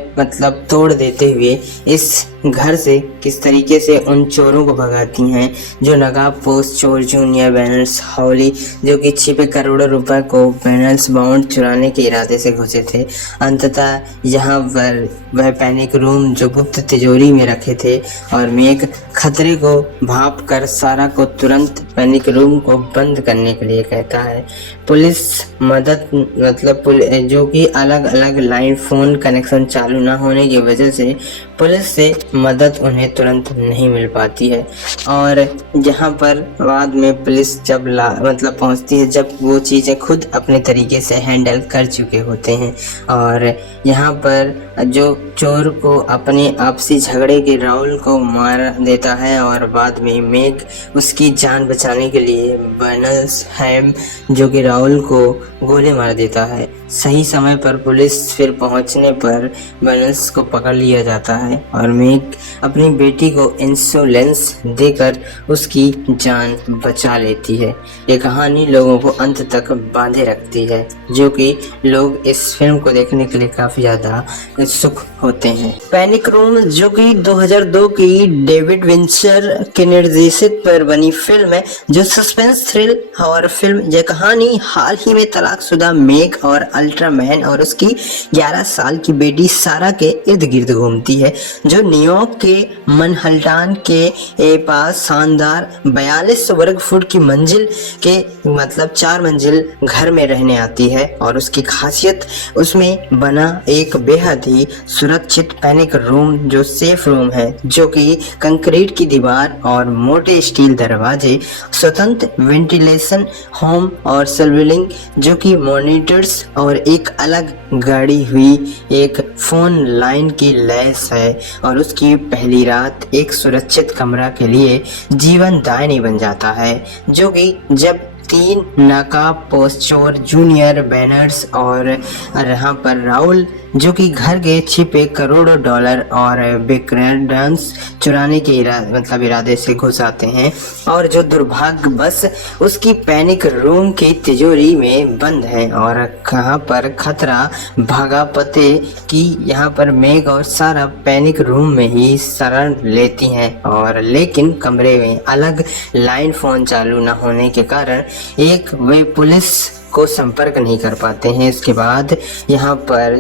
तोड़ देते हुए इस घर से किस तरीके से उन चोरों को भगाती हैं जो नकाब पोस्ट चोर जूनियर बैनर्स हॉली जो कि छिपे करोड़ों रुपए को बैनर्स बाउंड चुराने के इरादे से घुसे थे। अंततः यहाँ पर वह पैनिक रूम जो गुप्त तिजोरी में रखे थे और मेघ खतरे को भाप कर सारा को तुरंत पैनिक रूम को बंद करने के लिए कहता है। पुलिस मदद जो कि अलग अलग लैंडलाइन फ़ोन कनेक्शन चालू न होने की वजह से पुलिस से मदद उन्हें तुरंत नहीं मिल पाती है। और यहाँ पर बाद में पुलिस जब मतलब पहुँचती है जब वो चीज़ें खुद अपने तरीके से हैंडल कर चुके होते हैं। और यहाँ पर जो चोर को अपने आपसी झगड़े के राहुल को मार देता है और बाद में मेघ उसकी जान बचाने के लिए बर्नसहैम जो कि राहुल को गोली मार देता है। सही समय पर पुलिस फिर पहुंचने पर बर्नस को पकड़ लिया जाता है और मेघ अपनी बेटी को इंश्योरेंस देकर उसकी जान बचा लेती है। ये कहानी लोगों को अंत तक बांधे रखती है, जो कि लोग इस फिल्म को देखने के लिए काफ़ी ज़्यादा उत्सुक होते हैं। पैनिक रूम जो कि 2002 की डेविड विंचर के निर्देशित पर बनी फिल्म है, जो सस्पेंस थ्रिल हॉरर फिल्म। यह कहानी हाल ही में तलाकशुदा मेघ और अल्ट्रामैन और उसकी 11 साल की बेटी सारा के इर्द गिर्द घूमती है, जो न्यूयॉर्क के मनहट्टन के पास शानदार 42 वर्ग फुट की मंजिल के मतलब 4 मंजिल घर में रहने आती है। और उसकी खासियत उसमें बना एक बेहद ही सुरक्षित पैनिक रूम जो सेफ रूम है, जो कि कंक्रीट की दीवार और मोटे स्टील दरवाजे, स्वतंत्र वेंटिलेशन, होम और सर्विलिंग जो कि मॉनिटर्स और एक अलग गाड़ी हुई एक फोन लाइन की लैस है। और उसकी पहली रात एक सुरक्षित कमरा के लिए जीवनदायिनी बन जाता है, जो कि जब 3 नाकाब चोर जूनियर बैनर्स और यहाँ पर राहुल जो कि घर के छिपे करोड़ों डॉलर और बिक्रेंस चुराने के इरादे से घुस आते हैं, और जो दुर्भाग्य बस उसकी पैनिक रूम की तिजोरी में बंद है। और कहाँ पर खतरा भागा पते कि यहाँ पर मेघ और सारा पैनिक रूम में ही शरण लेती हैं। और लेकिन कमरे में अलग लाइन फ़ोन चालू न होने के कारण वे पुलिस को संपर्क नहीं कर पाते हैं। इसके बाद यहाँ पर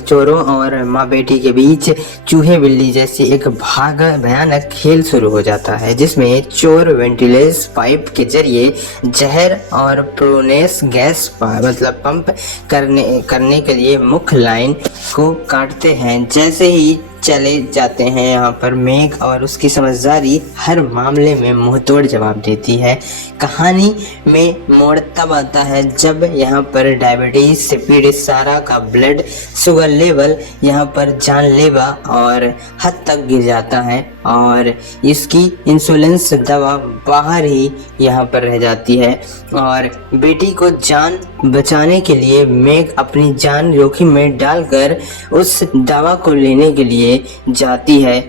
चोरों और माँ बेटी के बीच चूहे बिल्ली जैसी एक भयानक खेल शुरू हो जाता है, जिसमें चोर वेंटिलेशन पाइप के जरिए जहर और प्रोनेस गैस मतलब पंप करने के लिए मुख्य लाइन को काटते हैं। जैसे ही चले जाते हैं यहाँ पर मेघ और उसकी समझदारी हर मामले में मुंहतोड़ जवाब देती है। कहानी में मोड़ तब आता है जब यहाँ पर डायबिटीज से पीड़ित सारा का ब्लड शुगर लेवल यहाँ पर जानलेवा और हद तक गिर जाता है और इसकी इंसुलिन दवा बाहर ही यहाँ पर रह जाती है। और बेटी को जान बचाने के लिए मेघ अपनी जान जोखिम में डालकर उस दवा को लेने के लिए जाती है,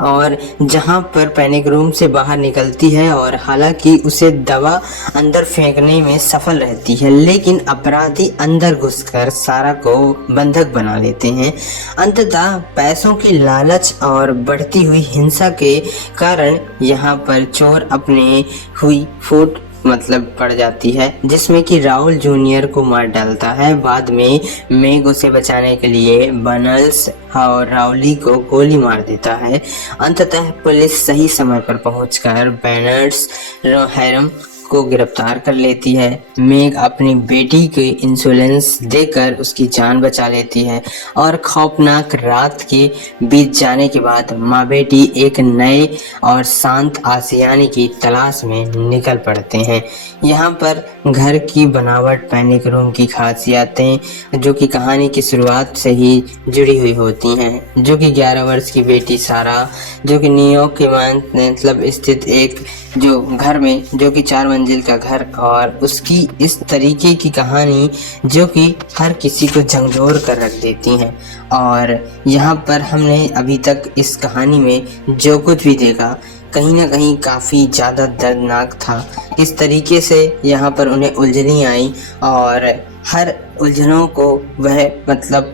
और जहां पर पैनिक रूम से बाहर निकलती है। और हालांकि उसे दवा अंदर फेंकने में सफल रहती है, लेकिन अपराधी अंदर घुसकर सारा को बंधक बना लेते हैं। अंततः पैसों की लालच और बढ़ती हुई हिंसा के कारण यहाँ पर चोर अपने हुई फूट पड़ जाती है, जिसमें कि राहुल जूनियर को मार डालता है। बाद में मेघ उसे बचाने के लिए बर्नस और राहुली को गोली मार देता है। अंततः पुलिस सही समय पर पहुंचकर बर्नसहैम को गिरफ्तार कर लेती है। मेघ अपनी बेटी के इंश्योरेंस देकर उसकी जान बचा लेती है और खौफनाक रात के बीत जाने के बाद माँ बेटी एक नए और शांत आशियाने की तलाश में निकल पड़ते हैं। यहाँ पर घर की बनावट पैनिक रूम की खासियतें जो कि कहानी की शुरुआत से ही जुड़ी हुई होती हैं, जो कि 11 वर्ष की बेटी सारा जो कि न्यूयॉर्क के स्थित एक जो घर में जो कि 4 मंजिल का घर, और उसकी इस तरीके की कहानी जो कि हर किसी को झंझोर कर रख देती हैं। और यहाँ पर हमने अभी तक इस कहानी में जो कुछ भी देखा कहीं ना कहीं काफ़ी ज़्यादा दर्दनाक था। इस तरीके से यहाँ पर उन्हें उलझनी आई और हर उलझनों को वह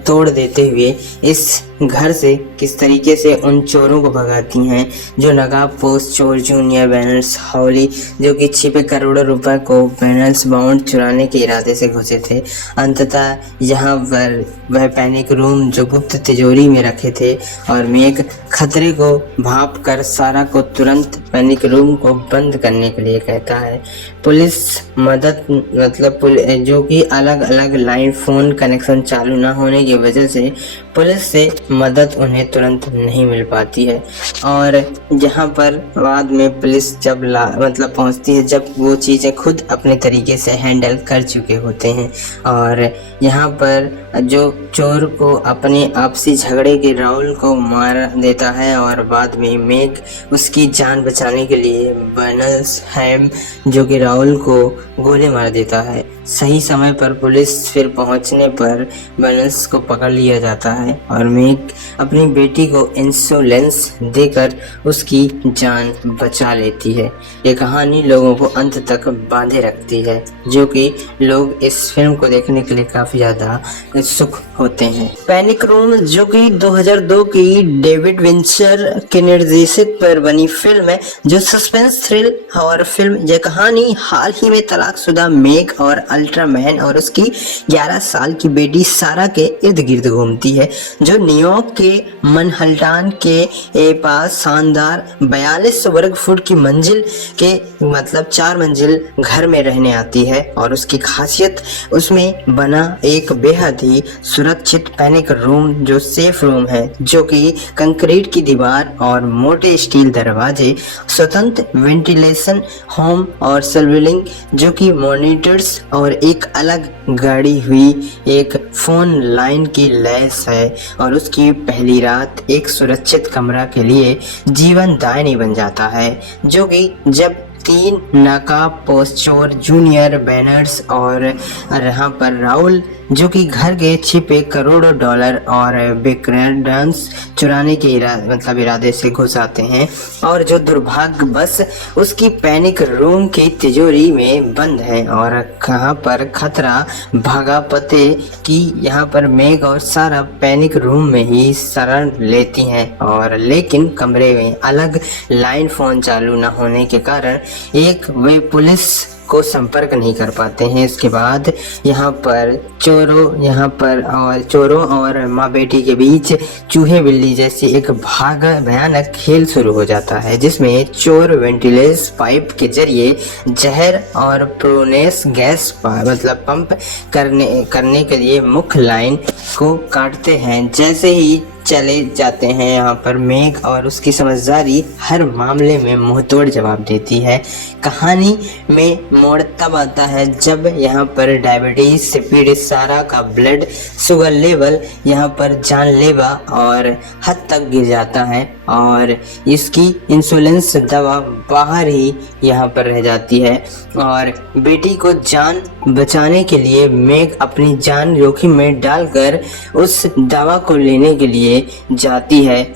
तोड़ देते हुए इस घर से किस तरीके से उन चोरों को भगाती हैं जो नकाबपोश चोर जूनियर बैनर्स हॉली जो कि छिपे करोड़ों रुपए को बैनर्स बाउंड चुराने के इरादे से घुसे थे। अंततः यहाँ पर वह पैनिक रूम जो गुप्त तिजोरी में रखे थे और मेघ खतरे को भाप कर सारा को तुरंत पैनिक रूम को बंद करने के लिए कहता है। पुलिस मदद जो कि अलग अलग लाइन फ़ोन कनेक्शन चालू ना होने की वजह से पुलिस से मदद उन्हें तुरंत नहीं मिल पाती है। और जहाँ पर बाद में पुलिस जब मतलब पहुँचती है, जब वो चीज़ें खुद अपने तरीके से हैंडल कर चुके होते हैं। और यहाँ पर जो चोर को अपने आपसी झगड़े के राहुल को मार देता है और बाद में मेग उसकी जान बचाने के लिए बर्नसहैम जो कि राहुल को गोली मार देता है। सही समय पर पुलिस फिर पहुंचने पर बर्नस को पकड़ लिया जाता है और मेग अपनी बेटी को इंश्योरेंस देकर उसकी जान बचा लेती है। ये कहानी लोगों को अंत तक बांधे रखती है, जो कि लोग इस फिल्म को देखने के लिए काफ़ी ज़्यादा उत्सुक होते हैं। पैनिक रूम जो कि 2002 की डेविड विंचर के निर्देशित पर बनी फिल्म है, जो सस्पेंस थ्रिल हॉरर फिल्म। यह कहानी हाल ही में तलाकशुदा मेग और अल्ट्रामैन और उसकी 11 साल की बेटी सारा के इर्द गिर्द घूमती है, जो न्यूयॉर्क के मनहट्टन के पास शानदार 42 वर्ग फुट की मंजिल के मतलब 4 मंजिल घर में रहने आती है। और उसकी खासियत उसमें बना एक बेहद ही सुरक्षित पैनिक रूम जो सेफ रूम है, जो कि कंक्रीट की दीवार और मोटे स्टील दरवाजे, स्वतंत्र वेंटिलेशन, होम और सर्विलिंग जो कि मॉनिटर्स और एक अलग गाड़ी हुई एक फोन लाइन की लैस है। और उसकी पहली रात एक सुरक्षित कमरा के लिए जीवनदायिनी बन जाता है, जो कि जब 3 नाकाबपोश चोर जूनियर बैनर्स और यहाँ पर राहुल जो कि घर के छिपे करोड़ों डॉलर और बिक्रेंस चुराने के इरादे से घुस आते हैं, और जो दुर्भाग्यवश उसकी पैनिक रूम की तिजोरी में बंद है। और कहाँ पर खतरा भागा पते कि यहाँ पर मेग और सारा पैनिक रूम में ही शरण लेती हैं, और लेकिन कमरे में अलग लाइन फ़ोन चालू न होने के कारण वे पुलिस को संपर्क नहीं कर पाते हैं। इसके बाद यहाँ पर चोरों और माँ बेटी के बीच चूहे बिल्ली जैसी एक भयानक खेल शुरू हो जाता है, जिसमें चोर वेंटिलेशन पाइप के जरिए जहर और प्रोनेस गैस पंप करने के लिए मुख्य लाइन को काटते हैं। जैसे ही चले जाते हैं यहाँ पर मेग और उसकी समझदारी हर मामले में मुंहतोड़ जवाब देती है। कहानी में मोड़ तब आता है जब यहाँ पर डायबिटीज से पीड़ित सारा का ब्लड शुगर लेवल यहाँ पर जानलेवा और हद तक गिर जाता है और इसकी इंसुलिन दवा बाहर ही यहाँ पर रह जाती है। और बेटी को जान बचाने के लिए मेग अपनी जान जोखिम में डालकर उस दवा को लेने के लिए जाती है,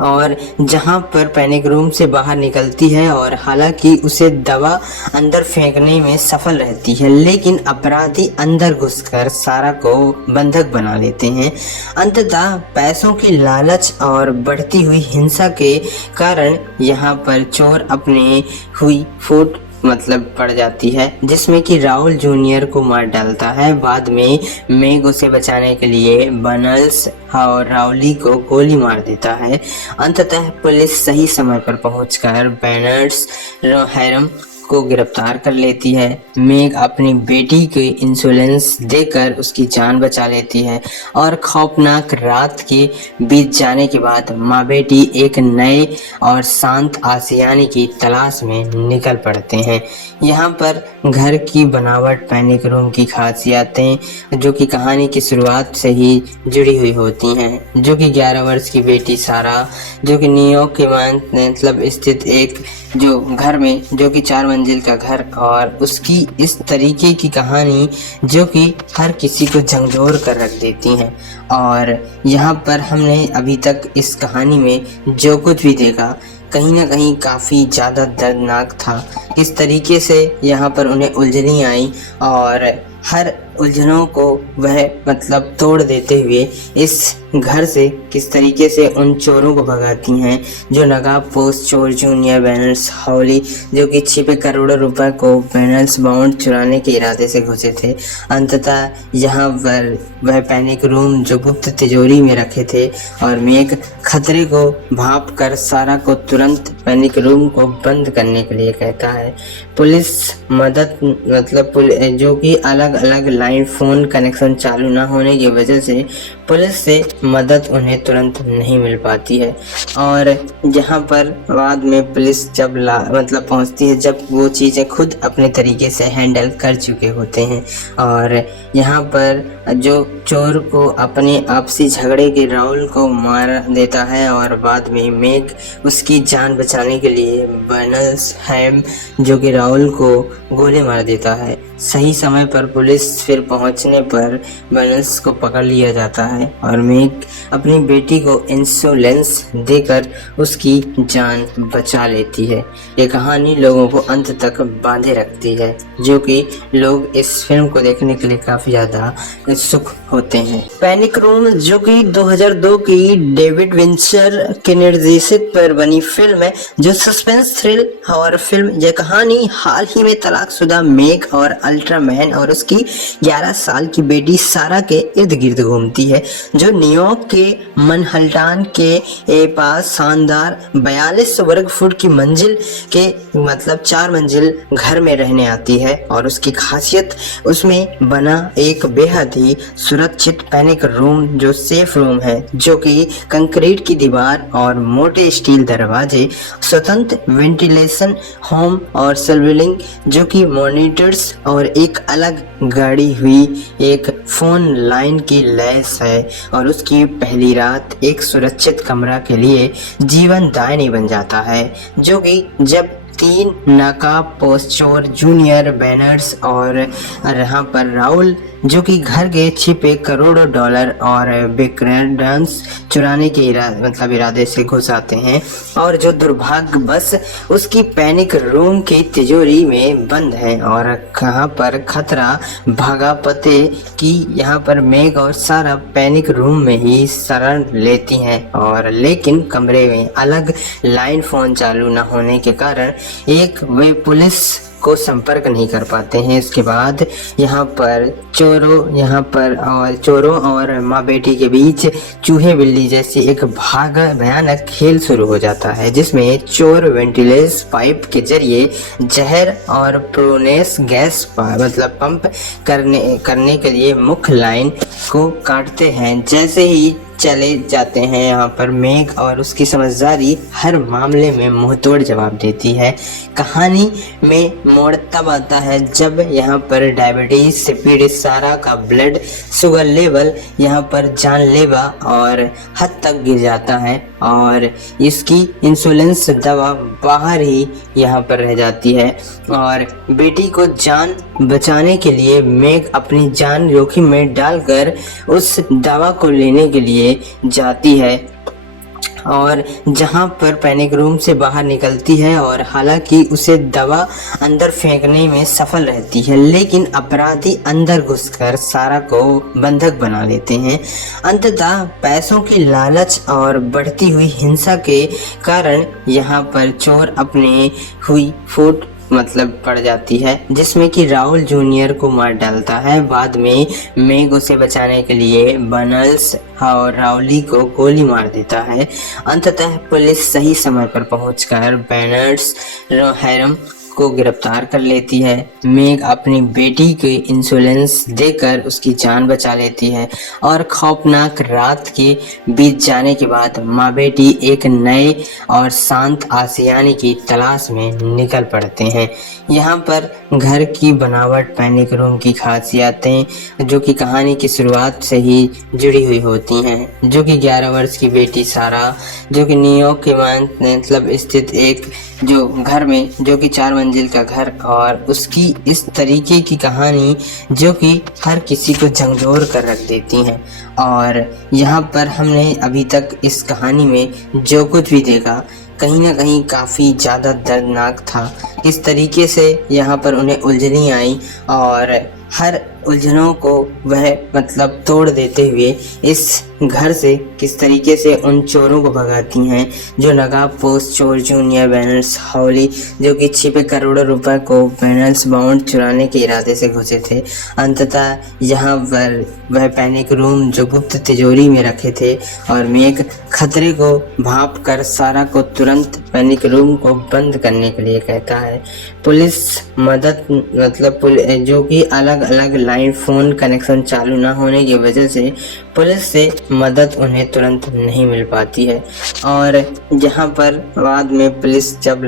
और जहां पर पैनिक रूम से बाहर निकलती है और हालांकि उसे दवा अंदर फेंकने में सफल रहती है, लेकिन अपराधी अंदर घुसकर सारा को बंधक बना लेते हैं। अंततः पैसों की लालच और बढ़ती हुई हिंसा के कारण यहाँ पर चोर अपने हुई फूट पड़ जाती है, जिसमें कि राहुल जूनियर को मार डालता है। बाद में मेग उसे बचाने के लिए बर्नस और राउली को गोली मार देता है। अंततः पुलिस सही समय पर पहुंचकर बर्नसहैम को गिरफ्तार कर लेती है। मेग अपनी बेटी की इंश्योरेंस देकर उसकी जान बचा लेती है और खौफनाक रात के बीत जाने के बाद माँ बेटी एक नए और शांत आशियाने की तलाश में निकल पड़ते हैं। यहाँ पर घर की बनावट, पैनिक रूम की खासियतें जो कि कहानी की शुरुआत से ही जुड़ी हुई होती हैं, जो कि 11 वर्ष की बेटी सारा जो कि न्यूयॉर्क के स्थित एक जो घर में जो कि 4 मंजिल का घर, और उसकी इस तरीके की कहानी जो कि हर किसी को झंझोर कर रख देती हैं। और यहाँ पर हमने अभी तक इस कहानी में जो कुछ भी देखा कहीं ना कहीं काफ़ी ज़्यादा दर्दनाक था। इस तरीके से यहाँ पर उन्हें उलझनी आई और हर उलझनों को वह तोड़ देते हुए इस घर से किस तरीके से उन चोरों को भगाती हैं जो नकाबपोश चोर जूनियर बैनर्स हाउली जो कि छिपे करोड़ों रुपए को बैनर्स बाउंड चुराने के इरादे से घुसे थे। अंततः यहाँ पर वह पैनिक रूम जो गुप्त तिजोरी में रखे थे, और मेग खतरे को भाप कर सारा को तुरंत पैनिक रूम को बंद करने के लिए कहता है। पुलिस मदद जो कि अलग अलग लैंडलाइन फ़ोन कनेक्शन चालू न होने की वजह से पुलिस से मदद उन्हें तुरंत नहीं मिल पाती है। और यहाँ पर बाद में पुलिस जब मतलब पहुँचती है जब वो चीज़ें खुद अपने तरीके से हैंडल कर चुके होते हैं। और यहाँ पर जो चोर को अपने आपसी झगड़े के राहुल को मार देता है और बाद में मेघ उसकी जान बचाने के लिए बर्नस हैम जो कि राहुल को गोली मार देता है। सही समय पर पुलिस फिर पहुंचने पर बर्नस को पकड़ लिया जाता है और मेघ अपनी बेटी को इंश्योरेंस देकर उसकी जान बचा लेती है। ये कहानी लोगों को अंत तक बांधे रखती है, जो कि लोग इस फिल्म को देखने के लिए काफ़ी ज़्यादा उत्सुक होते हैं। पैनिक रूम जो कि 2002 की डेविड विंचर के निर्देशित पर बनी फिल्म है, जो सस्पेंस थ्रिल हॉरर फिल्म। यह कहानी हाल ही में तलाकशुदा मेघ और अल्ट्रामैन और उसकी 11 साल की बेटी सारा के इर्द गिर्द घूमती है, जो न्यूयॉर्क के मनहट्टन के पास शानदार 42 वर्ग फुट की मंजिल के मतलब 4 मंजिल घर में रहने आती है। और उसकी खासियत उसमें बना एक बेहद ही सुरक्षित पैनिक रूम जो सेफ रूम है, जो कि कंक्रीट की दीवार और मोटे स्टील दरवाजे, स्वतंत्र वेंटिलेशन, होम और सर्विलिंग जो कि मॉनिटर्स और एक अलग गाड़ी हुई एक फोन लाइन की लैस है। और उसकी पहली रात एक सुरक्षित कमरा के लिए जीवनदायिनी बन जाता है, जो कि जब 3 नाकाब पोस्चोर जूनियर बैनर्स और यहाँ पर राहुल जो कि घर के छिपे करोड़ों डॉलर और बिक्रेंस चुराने के इरादे से घुस आते हैं, और जो दुर्भाग्यवश उसकी पैनिक रूम की तिजोरी में बंद है। और कहाँ पर खतरा भागा पते कि यहाँ पर मेघ और सारा पैनिक रूम में ही शरण लेती हैं, और लेकिन कमरे में अलग लाइन फ़ोन चालू न होने के कारण वे पुलिस को संपर्क नहीं कर पाते हैं। इसके बाद यहाँ पर चोरों और माँ बेटी के बीच चूहे बिल्ली जैसी एक भयानक खेल शुरू हो जाता है, जिसमें चोर वेंटिलेस पाइप के जरिए जहर और प्रोनेस गैस पंप करने के लिए मुख्य लाइन को काटते हैं। जैसे ही चले जाते हैं यहाँ पर मेघ और उसकी समझदारी हर मामले में मुंहतोड़ जवाब देती है। कहानी में मोड़ तब आता है जब यहाँ पर डायबिटीज से पीड़ित सारा का ब्लड शुगर लेवल यहाँ पर जानलेवा और हद तक गिर जाता है और इसकी इंसुलिन दवा बाहर ही यहाँ पर रह जाती है। और बेटी को जान बचाने के लिए मेघ अपनी जान जोखिम में डालकर उस दवा को लेने के लिए जाती है, और जहां पर पैनिक रूम से बाहर निकलती है और हालांकि उसे दवा अंदर फेंकने में सफल रहती है, लेकिन अपराधी अंदर घुसकर सारा को बंधक बना लेते हैं। अंततः पैसों की लालच और बढ़ती हुई हिंसा के कारण यहाँ पर चोर अपने हुई फूट पड़ जाती है, जिसमें कि राहुल जूनियर को मार डालता है। बाद में मेघ उसे बचाने के लिए बर्नस और राहुली को गोली मार देता है। अंततः पुलिस सही समय पर पहुंचकर बैनर्स हैरम को गिरफ्तार कर लेती है। मेघ अपनी बेटी को इंश्योरेंस देकर उसकी जान बचा लेती है और खौफनाक रात के बीत जाने के बाद माँ बेटी एक नए और शांत आशियाने की तलाश में निकल पड़ते हैं। यहाँ पर घर की बनावट, पैनिक रूम की खासियतें जो कि कहानी की शुरुआत से ही जुड़ी हुई होती हैं, जो कि 11 वर्ष की बेटी सारा जो कि न्यूयॉर्क के स्थित एक जो घर में जो कि 4 मंजिल का घर, और उसकी इस तरीके की कहानी जो कि हर किसी को झंझोर कर रख देती हैं। और यहाँ पर हमने अभी तक इस कहानी में जो कुछ भी देखा कहीं ना कहीं काफ़ी ज़्यादा दर्दनाक था। इस तरीके से यहाँ पर उन्हें उलझनी आई और हर उलझनों को वह तोड़ देते हुए इस घर से किस तरीके से उन चोरों को भगाती हैं जो नकाबपोश चोर जूनियर बैनर्स हाउली, जो कि छिपे करोड़ों रुपए को बैनर्स बाउंड चुराने के इरादे से घुसे थे। अंततः यहाँ पर वह पैनिक रूम जो गुप्त तिजोरी में रखे थे और मेघ खतरे को भाप कर सारा को तुरंत पैनिक रूम को बंद करने के लिए कहता है। पुलिस मदद जो कि अलग अलग लाइन फ़ोन कनेक्शन चालू ना होने की वजह से पुलिस से मदद उन्हें तुरंत नहीं मिल पाती है। और यहाँ पर बाद में पुलिस जब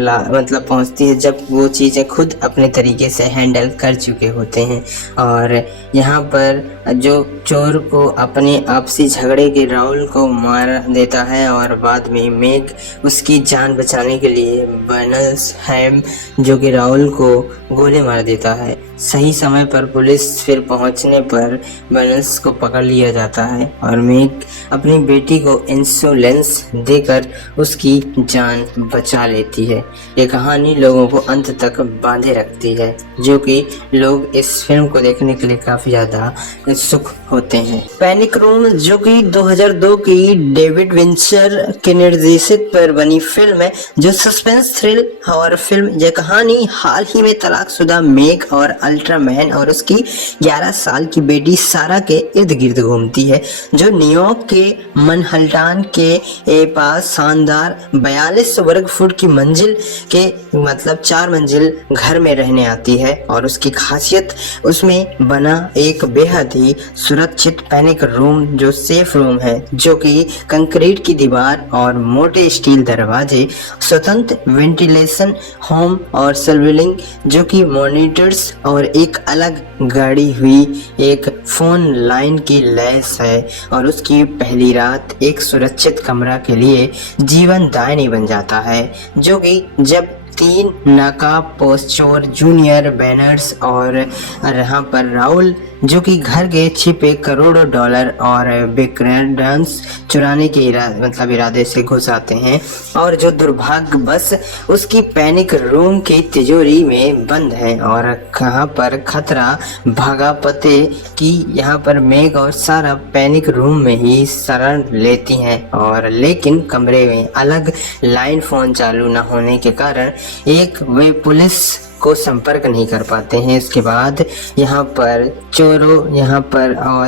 पहुँचती है जब वो चीज़ें खुद अपने तरीके से हैंडल कर चुके होते हैं। और यहाँ पर जो चोर को अपने आपसी झगड़े के राहुल को मार देता है और बाद में मेघ उसकी जान बचाने के लिए बर्नस हैम जो कि राहुल को गोली मार देता है। सही समय पर पुलिस फिर पहुंचने पर बर्नस को पकड़ लिया जाता है और मेघ अपनी बेटी को इंश्योरेंस देकर उसकी जान बचा लेती है। ये कहानी लोगों को अंत तक बांधे रखती है, जो कि लोग इस फिल्म को देखने के लिए काफ़ी ज़्यादा उत्सुक होते हैं। पैनिक रूम जो कि 2002 की डेविड विंचर के निर्देशित पर बनी फिल्म है, जो सस्पेंस थ्रिल हॉरर फिल्म। यह कहानी हाल ही में तलाकशुदा मेघ और अल्ट्रामैन और उसकी 11 साल की बेटी सारा के इर्द गिर्द घूमती है, जो न्यूयॉर्क के मनहट्टन के पास शानदार 42 वर्ग फुट की मंजिल के 4 मंजिल घर में रहने आती है। और उसकी खासियत उसमें बना एक बेहद ही सुरक्षित पैनिक रूम जो सेफ रूम है, जो कि कंक्रीट की दीवार और मोटे स्टील दरवाजे, स्वतंत्र वेंटिलेशन, होम और सर्विलिंग जो कि मॉनिटर्स और एक अलग गाड़ी हुई एक फोन लाइन की लैस है। और उसकी पहली रात एक सुरक्षित कमरा के लिए जीवनदायिनी बन जाता है, जो कि जब 3 नकाबपोश चोर जूनियर बैनर्स और यहाँ पर राहुल जो कि घर के छिपे करोड़ों डॉलर और बिकरेंस चुराने के इरादे से घुस आते हैं और जो दुर्भाग्यवश उसकी पैनिक रूम की तिजोरी में बंद है। और कहाँ पर खतरा भागा पते कि यहाँ पर मेघ और सारा पैनिक रूम में ही शरण लेती हैं। और लेकिन कमरे में अलग लाइन फ़ोन चालू न होने के कारण वे पुलिस को संपर्क नहीं कर पाते हैं। इसके बाद यहाँ पर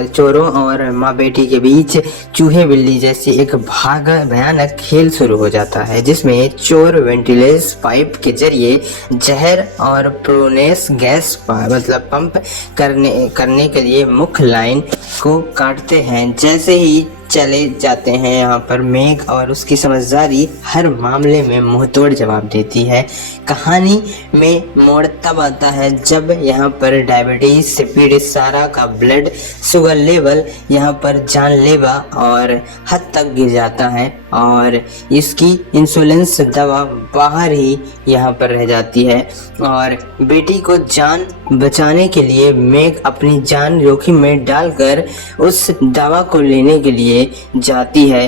चोरों और माँ बेटी के बीच चूहे बिल्ली जैसी एक भयानक खेल शुरू हो जाता है, जिसमें चोर वेंटिलेस पाइप के जरिए जहर और प्रोनेस गैस पंप करने के लिए मुख्य लाइन को काटते हैं। जैसे ही चले जाते हैं यहाँ पर मेघ और उसकी समझदारी हर मामले में मुंहतोड़ जवाब देती है। कहानी में मोड़ तब आता है जब यहाँ पर डायबिटीज से पीड़ित सारा का ब्लड शुगर लेवल यहाँ पर जानलेवा और हद तक गिर जाता है और इसकी इंसुलिन दवा बाहर ही यहाँ पर रह जाती है। और बेटी को जान बचाने के लिए मेघ अपनी जान जोखिम में डालकर उस दवा को लेने के लिए जाती है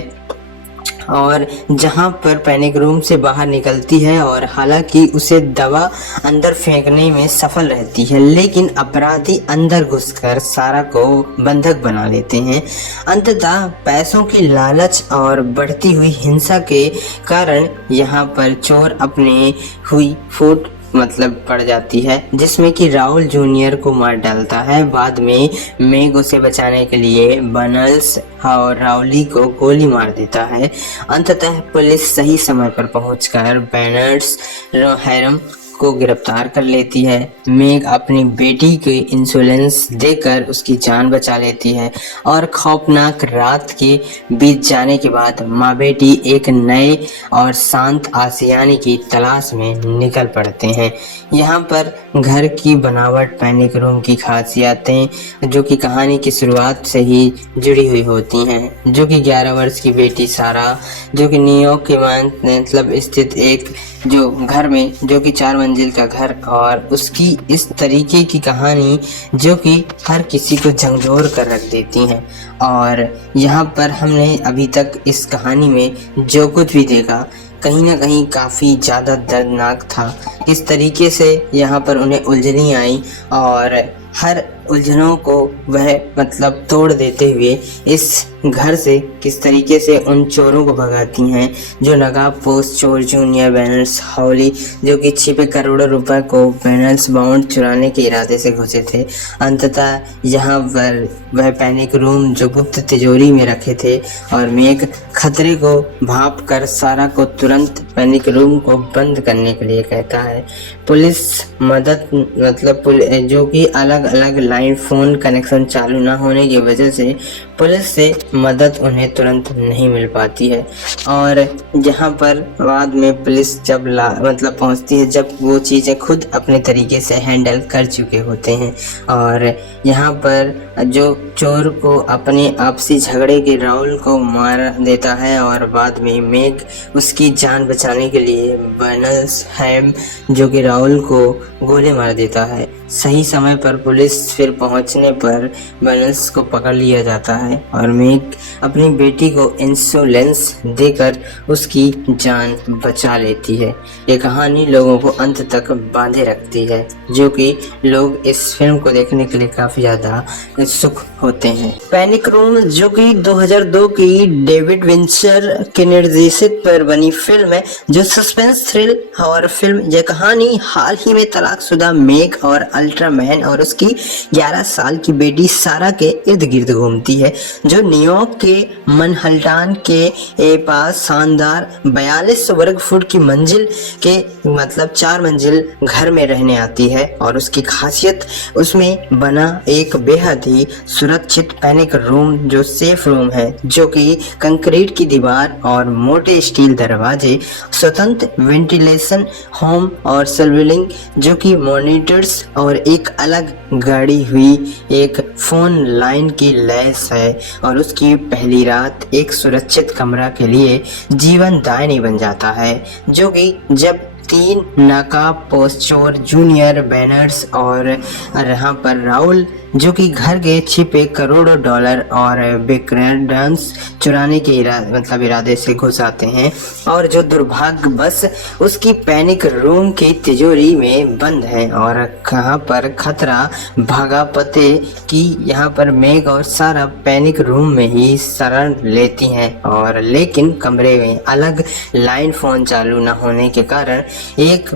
और जहां पर पैनिक रूम से बाहर निकलती है। और हालांकि उसे दवा अंदर फेंकने में सफल रहती है, लेकिन अपराधी अंदर घुसकर सारा को बंधक बना लेते हैं। अंततः पैसों की लालच और बढ़ती हुई हिंसा के कारण यहाँ पर चोर अपने हुई फूट पड़ जाती है, जिसमें कि राहुल जूनियर को मार डालता है। बाद में मेघ उसे बचाने के लिए बर्नस और राहुली को गोली मार देता है। अंततः पुलिस सही समय पर पहुंचकर बैनर्स हैरम को गिरफ्तार कर लेती है। मेघ अपनी बेटी के इंश्योरेंस देकर उसकी जान बचा लेती है और खौफनाक रात के बीत जाने के बाद माँ बेटी एक नए और शांत आशियाने की तलाश में निकल पड़ते हैं। यहाँ पर घर की बनावट, पैनिक रूम की खासियतें जो कि कहानी की शुरुआत से ही जुड़ी हुई होती हैं, जो कि 11 वर्ष की बेटी सारा जो कि न्यूयॉर्क के स्थित एक जो घर में जो कि 4 मंजिल का घर और उसकी इस तरीके की कहानी जो कि हर किसी को झकझोर कर रख देती हैं। और यहाँ पर हमने अभी तक इस कहानी में जो कुछ भी देखा कहीं ना कहीं काफ़ी ज़्यादा दर्दनाक था। किस तरीके से यहाँ पर उन्हें उलझनी आई और हर उलझनों को वह मतलब तोड़ देते हुए इस घर से किस तरीके से उन चोरों को भगाती हैं जो नकाबपोश चोर जूनियर बैनर्स हाउली जो कि छिपे करोड़ों रुपए को बैनर्स बाउंड चुराने के इरादे से घुसे थे। अंततः यहाँ पर वह पैनिक रूम जो गुप्त तिजोरी में रखे थे और मेघ खतरे को भाप कर सारा को तुरंत पैनिक रूम को बंद करने के लिए कहता है। पुलिस मदद मतलब जो कि अलग अलग लाइन फोन कनेक्शन चालू न होने की वजह से पुलिस से मदद उन्हें तुरंत नहीं मिल पाती है। और जहाँ पर बाद में पुलिस जब मतलब पहुँचती है जब वो चीज़ें खुद अपने तरीके से हैंडल कर चुके होते हैं। और यहाँ पर जो चोर को अपने आपसी झगड़े के राहुल को मार देता है और बाद में मेघ उसकी जान बचाने के लिए बर्नस हैम जो कि राहुल को गोली मार देता है। सही समय पर पुलिस फिर पहुंचने पर बर्नस को पकड़ लिया जाता है और मेघ अपनी बेटी को इंश्योरेंस देकर उसकी जान बचा लेती है। ये कहानी लोगों को अंत तक बांधे रखती है जो कि लोग इस फिल्म को देखने के लिए काफी ज्यादा उत्सुक होते हैं। पैनिक रूम जो कि 2002 की डेविड विंचर के निर्देशित पर बनी फिल्म है जो सस्पेंस थ्रिल हॉरर फिल्म। यह कहानी हाल ही में तलाकशुदा मेघ और अल्ट्रामैन और उसकी 11 साल की बेटी सारा के इर्द गिर्द घूमती है जो न्यूयॉर्क के मनहट्टन के पास शानदार 42 वर्ग फुट की मंजिल के मतलब 4 मंजिल घर में रहने आती है। और उसकी खासियत उसमें बना एक बेहद ही सुरक्षित पैनिक रूम जो सेफ रूम है जो कि कंक्रीट की दीवार और मोटे स्टील दरवाजे, स्वतंत्र वेंटिलेशन, होम और सर्विलिंग जो कि मॉनिटर्स और एक अलग गाड़ी हुई एक फोन लाइन की लैस है। और उसकी पहली रात एक सुरक्षित कमरा के लिए जीवनदायिनी बन जाता है जो कि जब 3 नकाबपोश चोर जूनियर बैनर्स और यहाँ पर राहुल जो कि घर के छिपे करोड़ों डॉलर और बेक्रेडेंस चुराने के इरादे से घुस आते हैं और जो दुर्भाग्यवश उसकी पैनिक रूम की तिजोरी में बंद है। और कहाँ पर खतरा भागा पते कि यहाँ पर मेघ और सारा पैनिक रूम में ही शरण लेती हैं और लेकिन कमरे में अलग लाइन फोन चालू न होने के कारण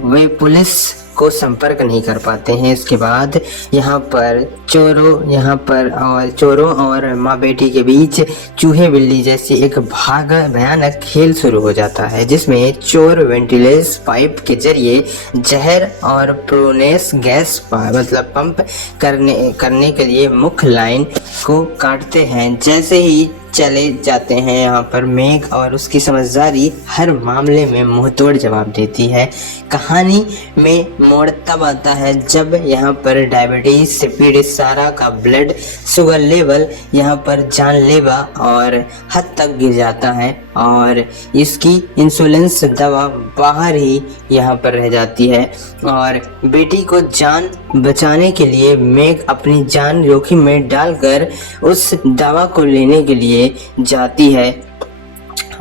वे पुलिस को संपर्क नहीं कर पाते हैं। इसके बाद यहाँ पर चोरों और माँ बेटी के बीच चूहे बिल्ली जैसी एक भयानक खेल शुरू हो जाता है जिसमें चोर वेंटिलेशन पाइप के जरिए जहर और प्रोनेस गैस मतलब पंप करने के लिए मुख्य लाइन को काटते हैं। जैसे ही चले जाते हैं यहाँ पर मेघ और उसकी समझदारी हर मामले में मुंहतोड़ जवाब देती है। कहानी में मोड़ तब आता है जब यहाँ पर डायबिटीज से पीड़ित सारा का ब्लड शुगर लेवल यहाँ पर जानलेवा और हद तक गिर जाता है और इसकी इंसुलिन दवा बाहर ही यहाँ पर रह जाती है। और बेटी को जान बचाने के लिए मेघ अपनी जान जोखिम में डालकर उस दवा को लेने के लिए जाती है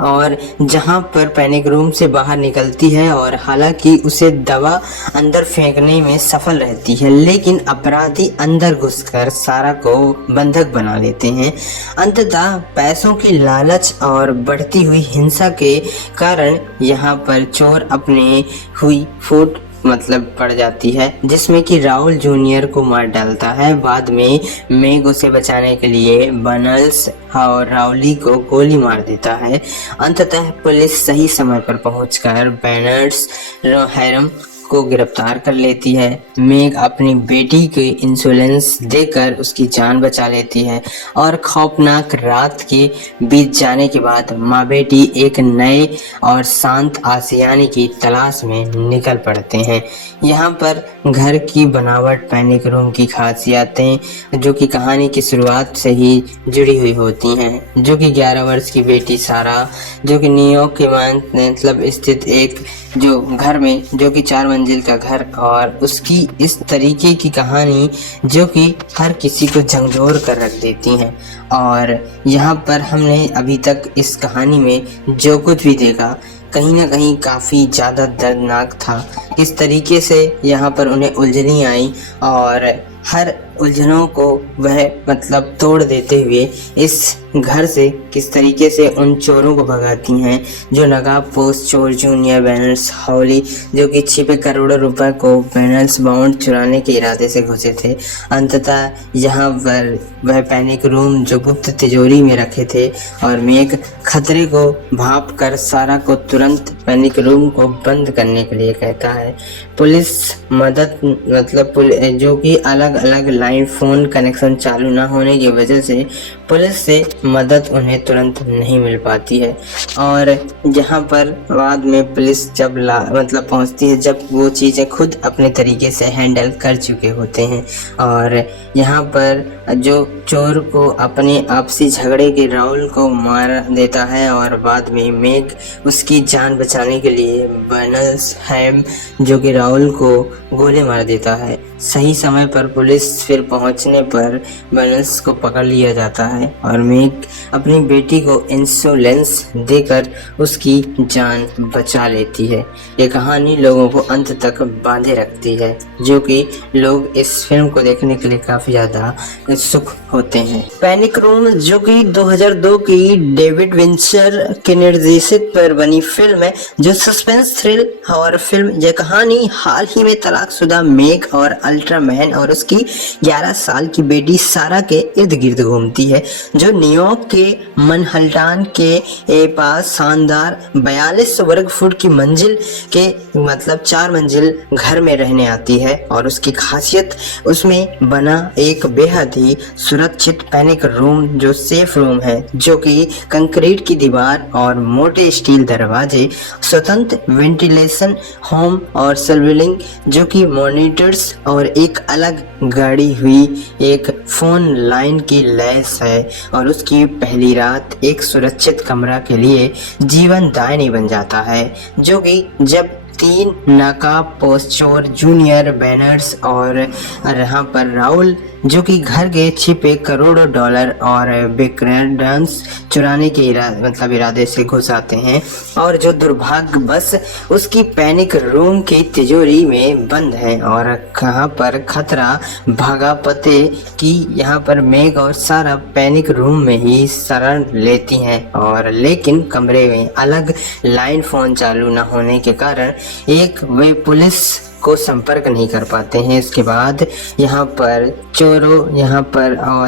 और जहां पर पैनिक रूम से बाहर निकलती है और हालांकि उसे दवा अंदर फेंकने में सफल रहती है लेकिन अपराधी अंदर घुसकर सारा को बंधक बना लेते हैं। अंततः पैसों की लालच और बढ़ती हुई हिंसा के कारण यहाँ पर चोर अपने हुई फूट पड़ जाती है जिसमें कि राहुल जूनियर को मार डालता है। बाद में मेघ उसे बचाने के लिए बर्नस और राहुली को गोली मार देता है। अंततः पुलिस सही समय पर पहुंचकर बैनर्स हैरम को गिरफ्तार कर लेती है। मेघ अपनी बेटी के इंश्योरेंस देकर उसकी जान बचा लेती है और खौफनाक रात के बीत जाने के बाद माँ बेटी एक नए और शांत आशियाने की तलाश में निकल पड़ते हैं। यहाँ पर घर की बनावट पैनिक रूम की खासियतें जो कि कहानी की शुरुआत से ही जुड़ी हुई होती हैं जो कि 11 वर्ष की बेटी सारा जो कि न्यूयॉर्क के स्थित एक जो घर में जो कि 4 मंजिल का घर और उसकी इस तरीके की कहानी जो कि हर किसी को झकझोर कर रख देती हैं। और यहाँ पर हमने अभी तक इस कहानी में जो कुछ भी देखा कहीं ना कहीं काफ़ी ज़्यादा दर्दनाक था। इस तरीके से यहाँ पर उन्हें उलझनी आई और हर उलझनों को वह मतलब तोड़ देते हुए इस घर से किस तरीके से उन चोरों को भगाती हैं जो नकाबपोश चोर जूनियर बैनर्स हाउली जो कि छिपे करोड़ों रुपए को बैनर्स बाउंड चुराने के इरादे से घुसे थे। अंततः यहाँ पर वह पैनिक रूम जो गुप्त तिजोरी में रखे थे और मेघ खतरे को भाप कर सारा को तुरंत पैनिक रूम को बंद करने के लिए कहता है। पुलिस मदद मतलब जो कि अलग अलग लाइन फोन कनेक्शन चालू न होने की वजह से पुलिस से मदद उन्हें तुरंत नहीं मिल पाती है। और यहाँ पर बाद में पुलिस जब मतलब पहुँचती है जब वो चीज़ें खुद अपने तरीके से हैंडल कर चुके होते हैं। और यहाँ पर जो चोर को अपने आपसी झगड़े के राहुल को मार देता है और बाद में मेघ उसकी जान बचाने के लिए बर्नस हैम जो कि राहुल को गोली मार देता है। सही समय पर पुलिस फिर पहुंचने पर बर्नस को पकड़ लिया जाता है और मेघ अपनी बेटी को इंश्योरेंस देकर उसकी जान बचा लेती है। ये कहानी लोगों को अंत तक बांधे रखती है जो कि लोग इस फिल्म को देखने के लिए काफी ज्यादा उत्सुक होते हैं। पैनिक रूम जो कि 2002 की डेविड विंचर के निर्देशित पर बनी फिल्म है जो सस्पेंस थ्रिल हॉरर फिल्म। यह कहानी हाल ही में तलाकशुदा मेघ और अल्ट्रामैन और उसकी 11 साल की बेटी सारा के इर्द गिर्द घूमती है जो न्यूयॉर्क के मनहट्टन के पास शानदार 42 वर्ग फुट की मंजिल के मतलब 4 मंजिल घर में रहने आती है। और उसकी खासियत उसमें बना एक बेहद ही सुरक्षित पैनिक रूम जो सेफ रूम है जो कि कंक्रीट की दीवार और मोटे स्टील दरवाजे, स्वतंत्र वेंटिलेशन, होम और सर्विलिंग जो कि मॉनिटर्स और एक अलग गाड़ी हुई एक फोन लाइन की लैस है। और उसकी पहली रात एक सुरक्षित कमरा के लिए जीवनदायिनी बन जाता है जो कि जब 3 नकाबपोश चोर जूनियर बैनर्स और यहाँ पर राहुल जो कि घर के छिपे करोड़ों डॉलर और बिक्रेंडन्स चुराने के इरादे से घुस आते हैं और जो दुर्भाग्यवश उसकी पैनिक रूम की तिजोरी में बंद है। और कहाँ पर खतरा भागा पते कि यहाँ पर मेघ और सारा पैनिक रूम में ही शरण लेती हैं और लेकिन कमरे में अलग लाइन फोन चालू न होने के कारण वे पुलिस को संपर्क नहीं कर पाते हैं। इसके बाद यहाँ पर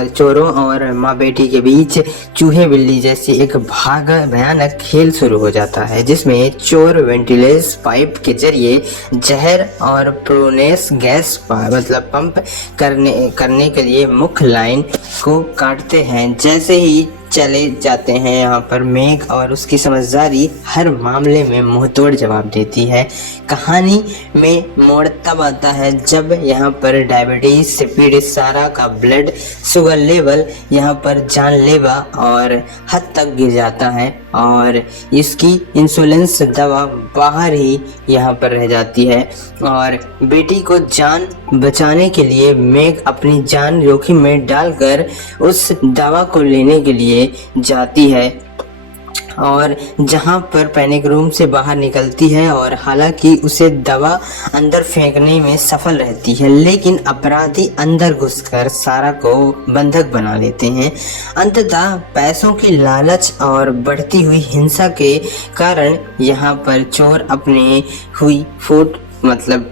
चोरों और माँ बेटी के बीच चूहे बिल्ली जैसी एक भयानक खेल शुरू हो जाता है जिसमें चोर वेंटिलेशन पाइप के जरिए जहर और प्रोनेस गैस मतलब पंप करने के लिए मुख्य लाइन को काटते हैं। जैसे ही चले जाते हैं यहाँ पर मेघ और उसकी समझदारी हर मामले में मुंहतोड़ जवाब देती है। कहानी में मोड़ तब आता है जब यहाँ पर डायबिटीज से पीड़ित सारा का ब्लड शुगर लेवल यहाँ पर जानलेवा और हद तक गिर जाता है और इसकी इंसुलिन दवा बाहर ही यहाँ पर रह जाती है। और बेटी को जान बचाने के लिए मेघ अपनी जान जोखिम में डालकर उस दवा को लेने के लिए जाती है और जहां पर पैनिक रूम से बाहर निकलती है और हालांकि उसे दवा अंदर फेंकने में सफल रहती है लेकिन अपराधी अंदर घुसकर सारा को बंधक बना लेते हैं। अंततः पैसों की लालच और बढ़ती हुई हिंसा के कारण यहाँ पर चोर अपने हुई फूट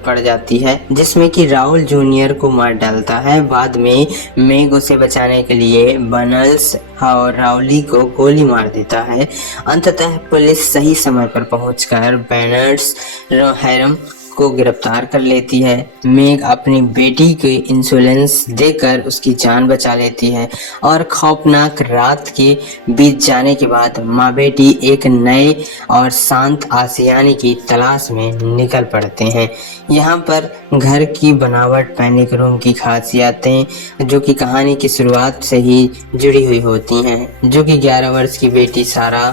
पड़ जाती है जिसमें कि राहुल जूनियर को मार डालता है। बाद में मेघ उसे बचाने के लिए बर्नस और राहुली को गोली मार देता है। अंततः पुलिस सही समय पर पहुंचकर बैनर्स हैरम को गिरफ्तार कर लेती है। मेघ अपनी बेटी को इंश्योरेंस देकर उसकी जान बचा लेती है और खौफनाक रात के बीत जाने के बाद माँ बेटी एक नए और शांत आशियाने की तलाश में निकल पड़ते हैं। यहाँ पर घर की बनावट पैनिक रूम की खासियतें जो कि कहानी की शुरुआत से ही जुड़ी हुई होती हैं जो कि 11 वर्ष की बेटी सारा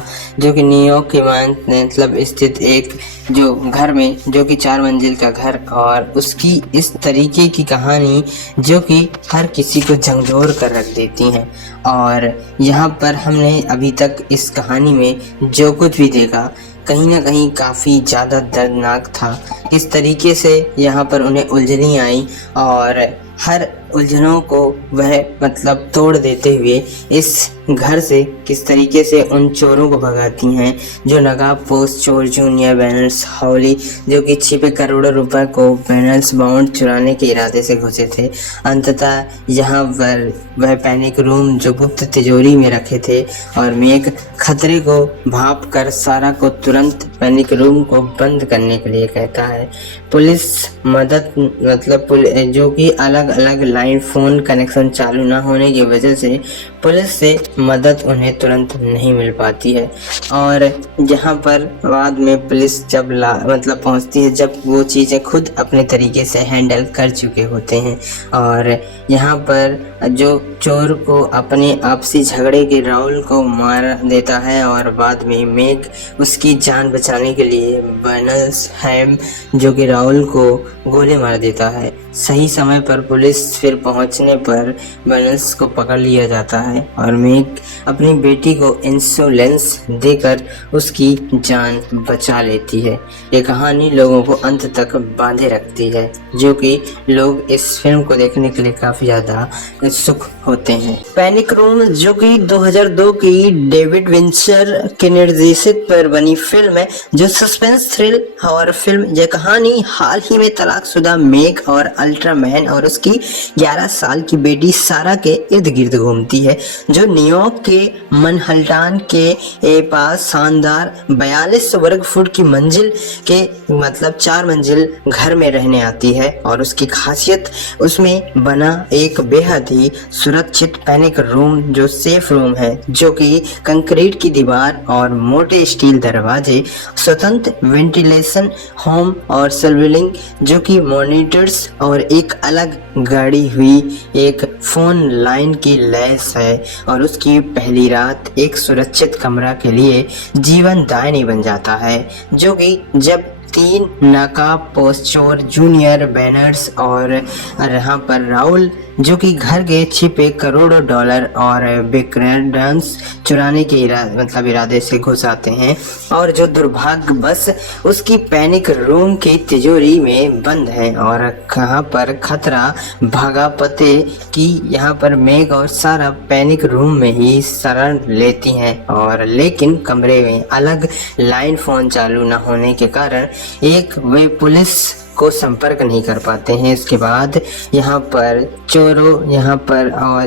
जो कि न्यूयॉर्क के स्थित एक जो घर में जो कि 4 मंजिल का घर और उसकी इस तरीके की कहानी जो कि हर किसी को झंझोर कर रख देती हैं। और यहाँ पर हमने अभी तक इस कहानी में जो कुछ भी देखा कहीं ना कहीं काफ़ी ज़्यादा दर्दनाक था। इस तरीके से यहाँ पर उन्हें उलझनी आई और हर उलझनों को वह मतलब तोड़ देते हुए इस घर से किस तरीके से उन चोरों को भगाती हैं जो नकाबपोश चोर जूनियर बैनर्स हाउली जो कि छिपे करोड़ों रुपए को बैनर्स बाउंड चुराने के इरादे से घुसे थे। अंततः यहाँ पर वह पैनिक रूम जो गुप्त तिजोरी में रखे थे और मेघ खतरे को भाप कर सारा को तुरंत पैनिक रूम को बंद करने के लिए कहता है। पुलिस मदद मतलब जो कि अलग अलग लाइन फोन कनेक्शन चालू न होने की वजह से पुलिस से मदद उन्हें तुरंत नहीं मिल पाती है और यहाँ पर बाद में पुलिस जब मतलब पहुँचती है जब वो चीज़ें खुद अपने तरीके से हैंडल कर चुके होते हैं और यहाँ पर जो चोर को अपने आपसी झगड़े के राहुल को मार देता है और बाद में मेघ उसकी जान बचाने के लिए बर्नस हैम जो कि राहुल को गोली मार देता है। सही समय पर पुलिस फिर पहुंचने पर बर्नस को पकड़ लिया जाता है और मेघ अपनी बेटी को इंश्योरेंस देकर उसकी जान बचा लेती है। ये कहानी लोगों को अंत तक बांधे रखती है जो कि लोग इस फिल्म को देखने के लिए काफ़ी ज़्यादा उत्सुक होते हैं। पैनिक रूम जो कि 2002 की डेविड विंचर के निर्देशित पर बनी फिल्म है जो सस्पेंस थ्रिल हॉरर फिल्म। यह कहानी हाल ही में तलाकशुदा मेघ और अल्ट्रामैन और उसकी 11 साल की बेटी सारा के इर्द गिर्द घूमती है जो न्यूयॉर्क के मनहट्टन के पास शानदार 42 वर्ग फुट की मंजिल के मतलब 4 मंजिल घर में रहने आती है और उसकी खासियत उसमें बना एक बेहद ही सुरक्षित पैनिक रूम जो सेफ रूम है जो कि कंक्रीट की दीवार और मोटे स्टील दरवाजे, स्वतंत्र वेंटिलेशन, होम और सर्विलिंग जो कि मॉनिटर्स और एक अलग गाड़ी हुई एक फोन लाइन की लैस है और उसकी पहली रात एक सुरक्षित कमरा के लिए जीवनदायिनी बन जाता है जो कि जब 3 नकाबपोश चोर जूनियर बैनर्स और यहाँ पर राहुल जो कि घर के छिपे करोड़ों डॉलर और बिक्रेंस चुराने के इरादे से घुस आते हैं और जो दुर्भाग्यवश उसकी पैनिक रूम की तिजोरी में बंद है और कहाँ पर खतरा भागा पते कि यहाँ पर मेघ और सारा पैनिक रूम में ही शरण लेती हैं और लेकिन कमरे में अलग लाइन फोन चालू न होने के कारण वे पुलिस को संपर्क नहीं कर पाते हैं। इसके बाद यहाँ पर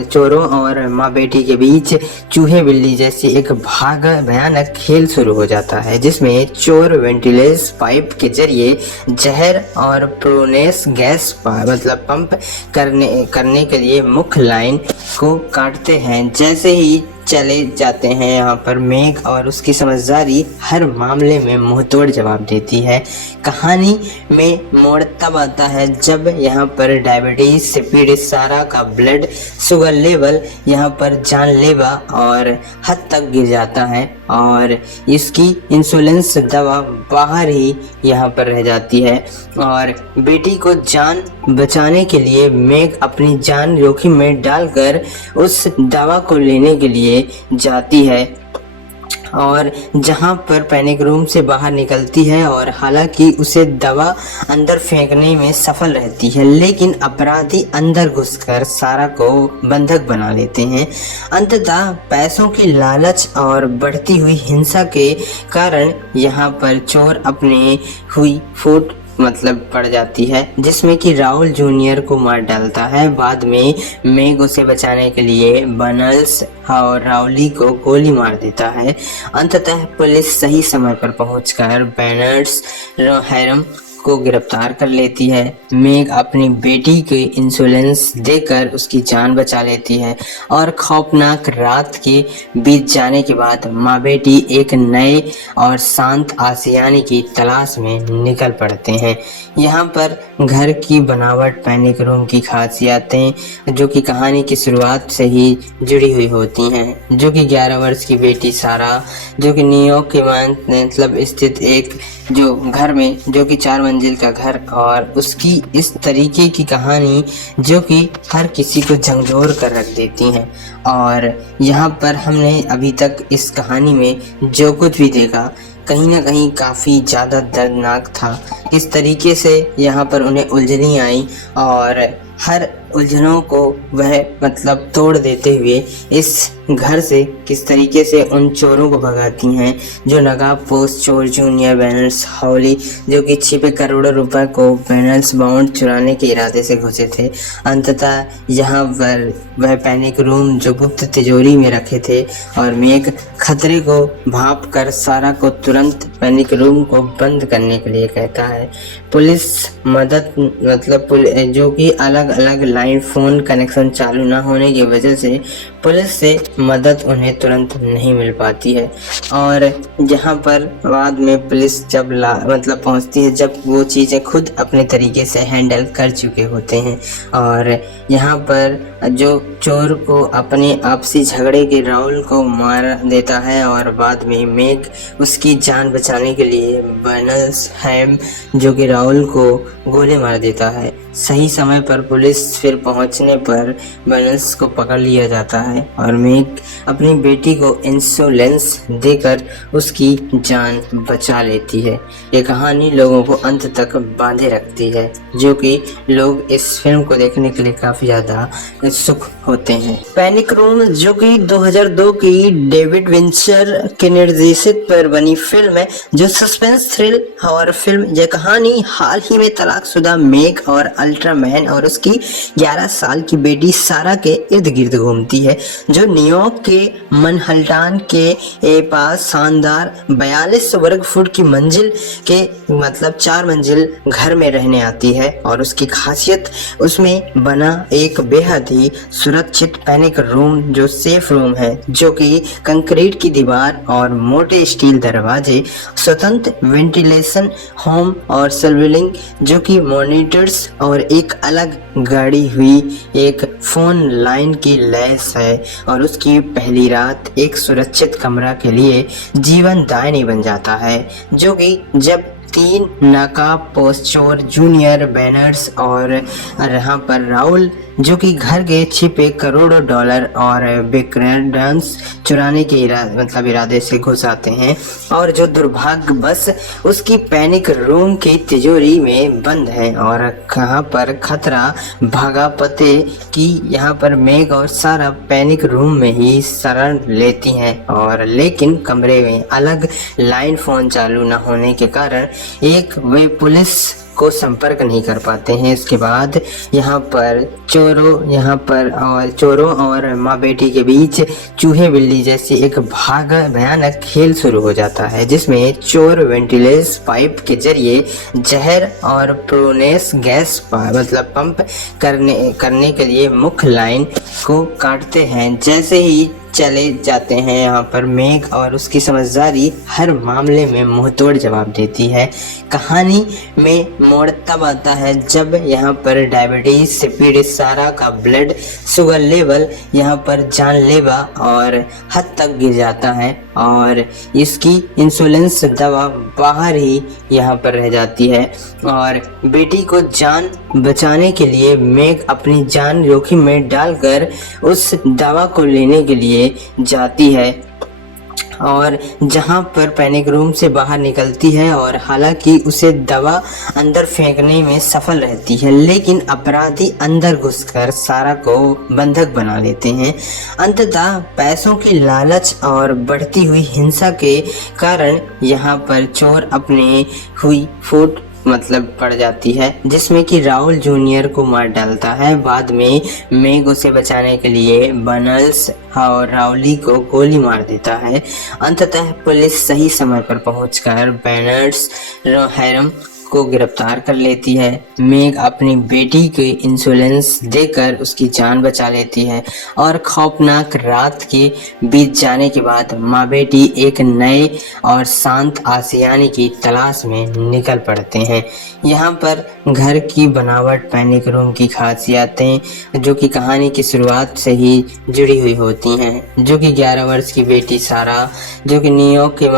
चोरों और माँ बेटी के बीच चूहे बिल्ली जैसी एक भयानक खेल शुरू हो जाता है जिसमें चोर वेंटिलेस पाइप के जरिए जहर और प्रोनेस गैस मतलब पंप करने के लिए मुख्य लाइन को काटते हैं। जैसे ही चले जाते हैं यहाँ पर मेघ और उसकी समझदारी हर मामले में मुंहतोड़ जवाब देती है। कहानी में मोड़ तब आता है जब यहाँ पर डायबिटीज से पीड़ित सारा का ब्लड शुगर लेवल यहाँ पर जानलेवा और हद तक गिर जाता है और इसकी इंसुलिन दवा बाहर ही यहाँ पर रह जाती है और बेटी को जान बचाने के लिए मेघ अपनी जान जोखिम में डालकर उस दवा को लेने के लिए जाती है और जहां पर पैनिक रूम से बाहर निकलती है और हालांकि उसे दवा अंदर फेंकने में सफल रहती है लेकिन अपराधी अंदर घुसकर सारा को बंधक बना लेते हैं। अंततः पैसों की लालच और बढ़ती हुई हिंसा के कारण यहाँ पर चोर अपने हुई फूट पड़ जाती है जिसमें कि राहुल जूनियर को मार डालता है। बाद में मेघ उसे बचाने के लिए बर्नस और राहुली को गोली मार देता है। अंततः पुलिस सही समय पर पहुंचकर बैनर्स हैरम को गिरफ्तार कर लेती है। मेघ अपनी बेटी की इंश्योरेंस देकर उसकी जान बचा लेती है और खौफनाक रात के बीत जाने के बाद माँ बेटी एक नए और शांत आशियाने की तलाश में निकल पड़ते हैं। यहाँ पर घर की बनावट पैनिक रूम की खासियतें जो कि कहानी की शुरुआत से ही जुड़ी हुई होती हैं जो कि 11 वर्ष की बेटी सारा जो कि न्यूयॉर्क के स्थित एक जो घर में जो कि 4 मंजिल का घर और उसकी इस तरीके की कहानी जो कि हर किसी को झंझोर कर रख देती हैं। और यहाँ पर हमने अभी तक इस कहानी में जो कुछ भी देखा कहीं ना कहीं काफ़ी ज़्यादा दर्दनाक था। इस तरीके से यहाँ पर उन्हें उलझनी आई और हर उलझनों को वह मतलब तोड़ देते हुए इस घर से किस तरीके से उन चोरों को भगाती हैं जो नकाबपोश चोर जूनियर बैनर्स हॉली जो कि छिपे करोड़ों रुपए को बैनर्स बाउंड चुराने के इरादे से घुसे थे। अंततः यहाँ पर वह पैनिक रूम जो गुप्त तिजोरी में रखे थे और मेघ खतरे को भाप कर सारा को तुरंत पैनिक रूम को बंद करने के लिए कहता है। पुलिस मदद मतलब जो कि अलग अलग लाइन फ़ोन कनेक्शन चालू ना होने की वजह से पुलिस से मदद उन्हें तुरंत नहीं मिल पाती है। और यहाँ पर बाद में पुलिस जब मतलब पहुँचती है जब वो चीज़ें खुद अपने तरीके से हैंडल कर चुके होते हैं। और यहाँ पर जो चोर को अपने आपसी झगड़े के राहुल को मार देता है और बाद में मेघ उसकी जान बचाने के लिए बर्नस हैम जो कि राहुल को गोली मार देता है। सही समय पर पुलिस फिर पहुंचने पर बर्नस को पकड़ लिया जाता है और मेघ अपनी बेटी को इंश्योरेंस देकर उसकी जान बचा लेती है। ये कहानी लोगों को अंत तक बांधे रखती है जो कि लोग इस फिल्म को देखने के लिए काफ़ी ज़्यादा उत्सुक होते हैं। पैनिक रूम जो कि 2002 की डेविड विंचर के निर्देशित पर बनी फिल्म है जो सस्पेंस थ्रिल हॉरर फिल्म। यह कहानी हाल ही में तलाकशुदा मेघ और अल्ट्रामैन और उसकी 11 साल की बेटी सारा के इर्द गिर्द घूमती है जो न्यूयॉर्क के मनहट्टन के पास शानदार 42 वर्ग फुट की मंजिल के मतलब 4 मंजिल घर में रहने आती है। और उसकी खासियत उसमें बना एक बेहद ही सुरक्षित पैनिक रूम जो सेफ रूम है जो कि कंक्रीट की दीवार और मोटे स्टील दरवाजे, स्वतंत्र वेंटिलेशन, होम और सर्विलिंग जो कि मॉनिटर्स और एक अलग गाड़ी हुई एक फोन लाइन की लैस है। और उसकी पहली रात एक सुरक्षित कमरा के लिए जीवनदायिनी बन जाता है जो कि जब 3 नकाबपोश चोर जूनियर बैनर्स और यहाँ पर राहुल जो कि घर के छिपे करोड़ों डॉलर और बेक्रेडेंस चुराने के इरादे से घुस आते हैं और जो दुर्भाग्यवश उसकी पैनिक रूम की तिजोरी में बंद है। और कहाँ पर खतरा भागा पते कि यहाँ पर मेघ और सारा पैनिक रूम में ही शरण लेती हैं और लेकिन कमरे में अलग लाइन फ़ोन चालू न होने के कारण वे पुलिस को संपर्क नहीं कर पाते हैं। इसके बाद यहाँ पर चोरों और माँ बेटी के बीच चूहे बिल्ली जैसी एक भयानक खेल शुरू हो जाता है जिसमें चोर वेंटिलेस पाइप के जरिए जहर और प्रोनेस गैस मतलब पंप करने के लिए मुख्य लाइन को काटते हैं। जैसे ही चले जाते हैं यहाँ पर मेघ और उसकी समझदारी हर मामले में मुंहतोड़ जवाब देती है। कहानी में मोड़ तब आता है जब यहाँ पर डायबिटीज से पीड़ित सारा का ब्लड शुगर लेवल यहाँ पर जानलेवा और हद तक गिर जाता है और इसकी इंसुलिन दवा बाहर ही यहाँ पर रह जाती है। और बेटी को जान बचाने के लिए मेघ अपनी जान जोखिम में डालकर उस दवा को लेने के लिए जाती है और जहां पर पैनिक रूम से बाहर निकलती है और हालांकि उसे दवा अंदर फेंकने में सफल रहती है लेकिन अपराधी अंदर घुसकर सारा को बंधक बना लेते हैं। अंततः पैसों की लालच और बढ़ती हुई हिंसा के कारण यहाँ पर चोर अपने हुई फूट मतलब पड़ जाती है जिसमें कि राहुल जूनियर को मार डालता है। बाद में मेघ उसे बचाने के लिए बर्नस और राहुली को गोली मार देता है। अंततः पुलिस सही समय पर पहुंचकर बैनर्स हैरम को गिरफ्तार कर लेती है। मेघ अपनी बेटी के इंश्योरेंस देकर उसकी जान बचा लेती है और खौफनाक रात के बीत जाने के बाद माँ बेटी एक नए और शांत आशियाने की तलाश में निकल पड़ते हैं। यहाँ पर घर की बनावट पैनिक रूम की खासियतें जो कि कहानी की शुरुआत से ही जुड़ी हुई होती हैं जो कि 11 वर्ष की बेटी सारा जो कि न्यूयॉर्क के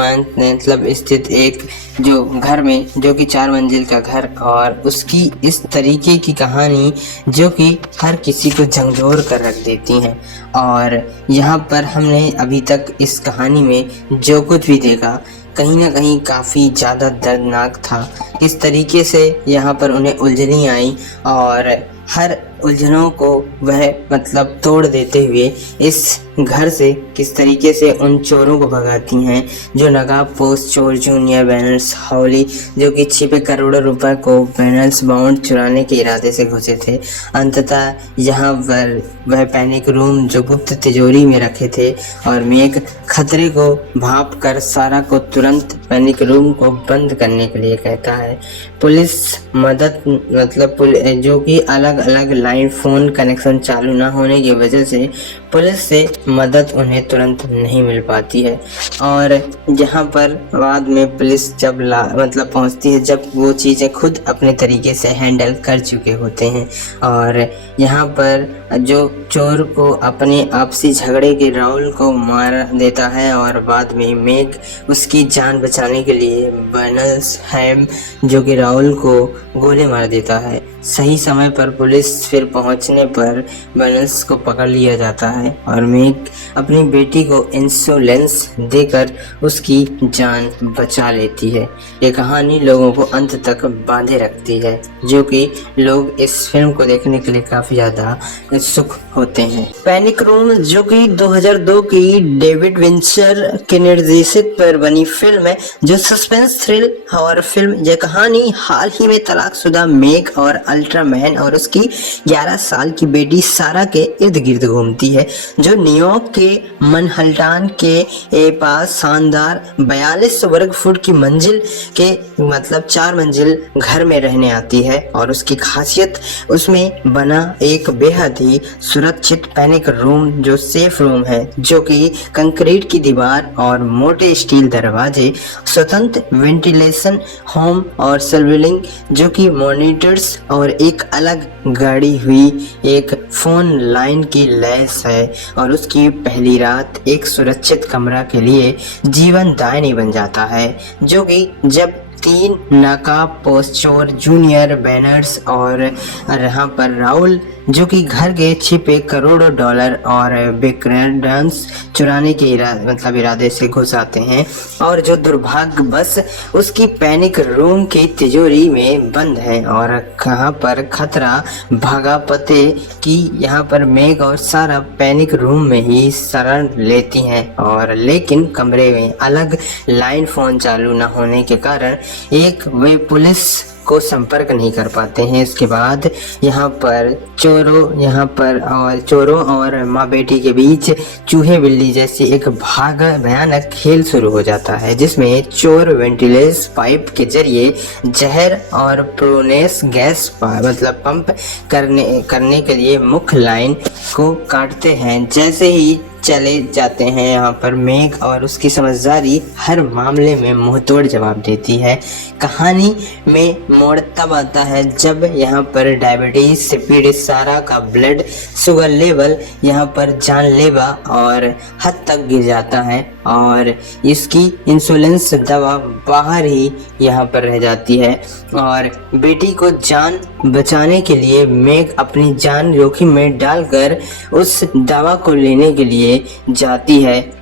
मतलब स्थित एक जो घर में जो कि 4 मंजिल का घर और उसकी इस तरीके की कहानी जो कि हर किसी को झंझोर कर रख देती हैं। और यहाँ पर हमने अभी तक इस कहानी में जो कुछ भी देखा कहीं ना कहीं काफ़ी ज़्यादा दर्दनाक था। इस तरीके से यहाँ पर उन्हें उलझनी आई और हर उलझनों को वह मतलब तोड़ देते हुए इस घर से किस तरीके से उन चोरों को भगाती हैं जो नकाबपोश चोर जूनियर बैनर्स हाउली जो कि छिपे करोड़ों रुपए को बैनर्स बाउंड चुराने के इरादे से घुसे थे। अंततः यहाँ पर वह पैनिक रूम जो गुप्त तिजोरी में रखे थे और मेघ खतरे को भाप कर सारा को तुरंत पैनिक रूम को बंद करने के लिए कहता है। पुलिस मदद मतलब जो कि अलग अलग लाइन फोन कनेक्शन चालू न होने की वजह से पुलिस से मदद उन्हें तुरंत नहीं मिल पाती है। और यहाँ पर बाद में पुलिस जब मतलब पहुँचती है जब वो चीज़ें खुद अपने तरीके से हैंडल कर चुके होते हैं। और यहाँ पर जो चोर को अपने आपसी झगड़े के राहुल को मार देता है और बाद में मेघ उसकी जान बचाने के लिए बर्नल्स हैम जो कि राहुल को गोली मार देता है। सही समय पर पुलिस फिर पहुंचने पर बर्नल्स को पकड़ लिया जाता है और मेघ अपनी बेटी को इंश्योरेंस देकर उसकी जान बचा लेती है। ये कहानी लोगों को अंत तक बांधे रखती है जो कि लोग इस फिल्म को देखने के लिए काफ़ी ज़्यादा उत्सुक होते हैं। पैनिक रूम जो कि 2002 की डेविड विंचर के निर्देशित पर बनी फिल्म है जो सस्पेंस थ्रिल हॉरर फिल्म। यह कहानी हाल ही में तलाकशुदा मेघ और अल्ट्रामैन और उसकी 11 साल की बेटी सारा के इर्द गिर्द घूमती है जो न्यूयॉर्क के मनहट्टन के पास शानदार 42 वर्ग फुट की मंजिल के मतलब 4 मंजिल घर में रहने आती है। और उसकी खासियत उसमें बना एक बेहद ही सुरक्षित पैनिक रूम जो सेफ रूम है जो कि कंक्रीट की दीवार और मोटे स्टील दरवाजे, स्वतंत्र वेंटिलेशन, होम और सर्विलिंग जो कि मॉनिटर्स और एक अलग गाड़ी हुई एक फोन लाइन की लैस है। और उसकी पहली रात एक सुरक्षित कमरा के लिए जीवनदायिनी बन जाता है जो कि जब 3 नकाबपोश चोर जूनियर बैनर्स और यहाँ पर राहुल जो कि घर के छिपे करोड़ों डॉलर और बिक्रेंड्स चुराने के इरादे से घुस आते हैं और जो दुर्भाग्यवश उसकी पैनिक रूम की तिजोरी में बंद है। और कहाँ पर खतरा भागा पते कि यहाँ पर मेघ और सारा पैनिक रूम में ही शरण लेती हैं और लेकिन कमरे में अलग लाइन फोन चालू न होने के कारण वे पुलिस को संपर्क नहीं कर पाते हैं। इसके बाद यहाँ पर चोरों और माँ बेटी के बीच चूहे बिल्ली जैसी एक भयानक खेल शुरू हो जाता है जिसमें चोर वेंटिलेशन पाइप के जरिए जहर और प्रोनेस गैस मतलब पंप करने के लिए मुख्य लाइन को काटते हैं। जैसे ही चले जाते हैं यहाँ पर मेघ और उसकी समझदारी हर मामले में मुंहतोड़ जवाब देती है। कहानी में मोड़ तब आता है जब यहाँ पर डायबिटीज से पीड़ित सारा का ब्लड शुगर लेवल यहाँ पर जानलेवा और हद तक गिर जाता है और इसकी इंसुलिन दवा बाहर ही यहाँ पर रह जाती है। और बेटी को जान बचाने के लिए मेघ अपनी जान जोखिम में डालकर उस दवा को लेने के लिए जाती है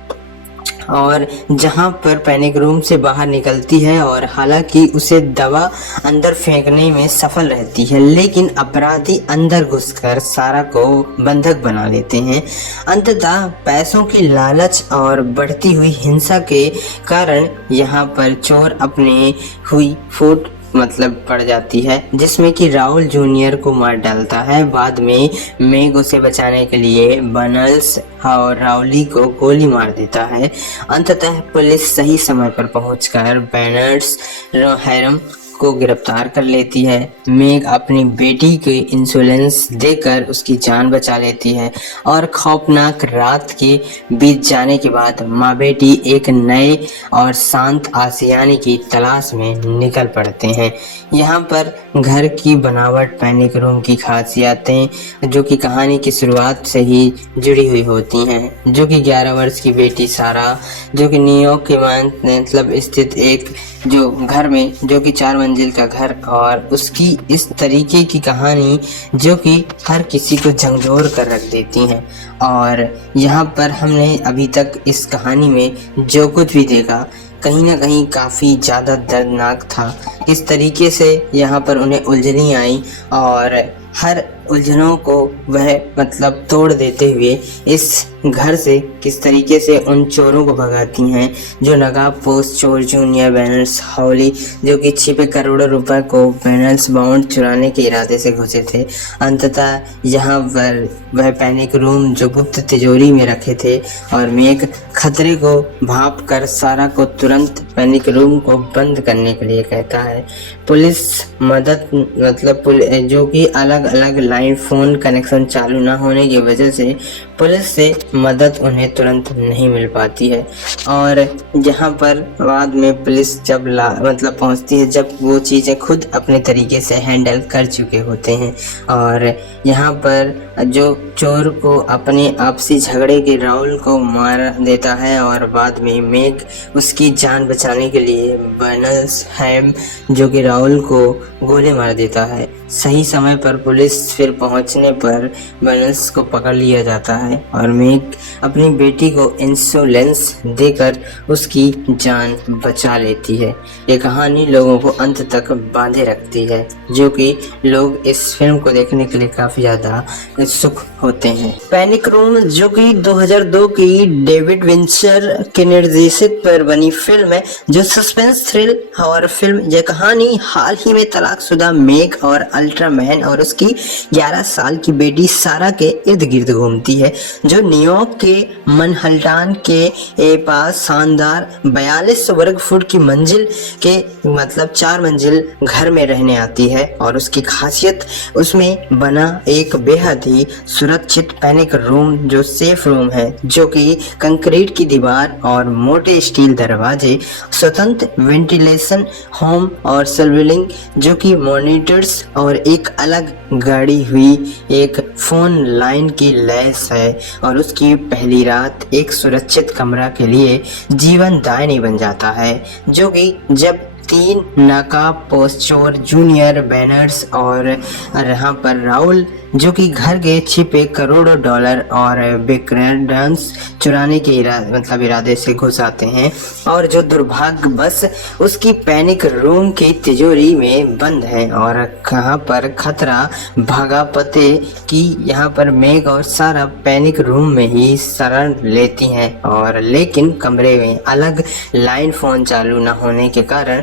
और जहां पर पैनिक रूम से बाहर निकलती है और हालांकि उसे दवा अंदर फेंकने में सफल रहती है लेकिन अपराधी अंदर घुसकर सारा को बंधक बना लेते हैं। अंततः पैसों की लालच और बढ़ती हुई हिंसा के कारण यहाँ पर चोर अपने हुई फूट पड़ जाती है जिसमें कि राहुल जूनियर को मार डालता है। बाद में मेघ उसे बचाने के लिए बर्नल्स और राहुली को गोली मार देता है। अंततः पुलिस सही समय पर पहुंचकर बैनर्स हैरम को गिरफ्तार कर लेती है। मेघ अपनी बेटी के इंश्योरेंस देकर उसकी जान बचा लेती है और खौफनाक रात के बीत जाने के बाद माँ बेटी एक नए और शांत आशियाने की तलाश में निकल पड़ते हैं। यहाँ पर घर की बनावट, पैनिक रूम की खासियतें जो कि कहानी की शुरुआत से ही जुड़ी हुई होती हैं, जो कि 11 वर्ष की बेटी सारा जो कि न्यूयॉर्क के स्थित एक जो घर में जो कि 4 मंजिल का घर और उसकी इस तरीके की कहानी जो कि हर किसी को झकझोर कर रख देती हैं। और यहाँ पर हमने अभी तक इस कहानी में जो कुछ भी देखा कहीं ना कहीं काफ़ी ज़्यादा दर्दनाक था। इस तरीके से यहाँ पर उन्हें उलझनी आई और हर उलझनों को वह मतलब तोड़ देते हुए इस घर से किस तरीके से उन चोरों को भगाती हैं जो नकाबपोश चोर जूनियर बैनर्स हाउली जो कि छिपे करोड़ों रुपए को बैनर्स बाउंड चुराने के इरादे से घुसे थे। अंततः यहाँ पर वह पैनिक रूम जो गुप्त तिजोरी में रखे थे और मेघ खतरे को भाप कर सारा को तुरंत पैनिक रूम को बंद करने के लिए कहता है। पुलिस मदद मतलब जो कि अलग अलग लाइन फ़ोन कनेक्शन चालू ना होने की वजह से पुलिस से मदद उन्हें तुरंत नहीं मिल पाती है। और यहाँ पर बाद में पुलिस जब मतलब पहुँचती है जब वो चीज़ें खुद अपने तरीके से हैंडल कर चुके होते हैं। और यहाँ पर जो चोर को अपने आपसी झगड़े के राहुल को मार देता है और बाद में मेघ उसकी जान बचाने के लिए बर्नस हैम जो कि राहुल को गोली मार देता है। सही समय पर पुलिस फिर पहुंचने पर बर्नस को पकड़ लिया जाता है और मेघ अपनी बेटी को इंश्योरेंस देकर उसकी जान बचा लेती है। ये कहानी लोगों को अंत तक बांधे रखती है जो कि लोग इस फिल्म को देखने के लिए काफ़ी ज़्यादा उत्सुक होते हैं। पैनिक रूम जो कि 2002 की डेविड विंचर के निर्देशित पर बनी फिल्म है जो सस्पेंस थ्रिल हॉरर फिल्म। यह कहानी हाल ही में तलाकशुदा मेघ और अल्ट्रामैन और उसकी 11 साल की बेटी सारा के इर्द गिर्द घूमती है जो न्यूयॉर्क के मनहट्टन के पास शानदार 42 वर्ग फुट की मंजिल के मतलब 4 मंजिल घर में रहने आती है। और उसकी खासियत उसमें बना एक बेहद ही सुरक्षित पैनिक रूम जो सेफ रूम है जो कि कंक्रीट की दीवार और मोटे स्टील दरवाजे, स्वतंत्र वेंटिलेशन, होम और सर्विलिंग जो कि मॉनिटर्स और एक अलग गाड़ी हुई एक फोन लाइन की लैस है। और उसकी पहली रात एक सुरक्षित कमरा के लिए जीवनदायिनी बन जाता है जो कि जब 3 नकाबपोश चोर जूनियर बैनर्स और यहाँ पर राहुल जो कि घर के छिपे करोड़ों डॉलर और बिकरेंस चुराने के इरादे से घुस आते हैं और जो दुर्भाग्यवश उसकी पैनिक रूम की तिजोरी में बंद है। और कहाँ पर खतरा भागा पते कि यहाँ पर मेघ और सारा पैनिक रूम में ही शरण लेती हैं और लेकिन कमरे में अलग लाइन फ़ोन चालू न होने के कारण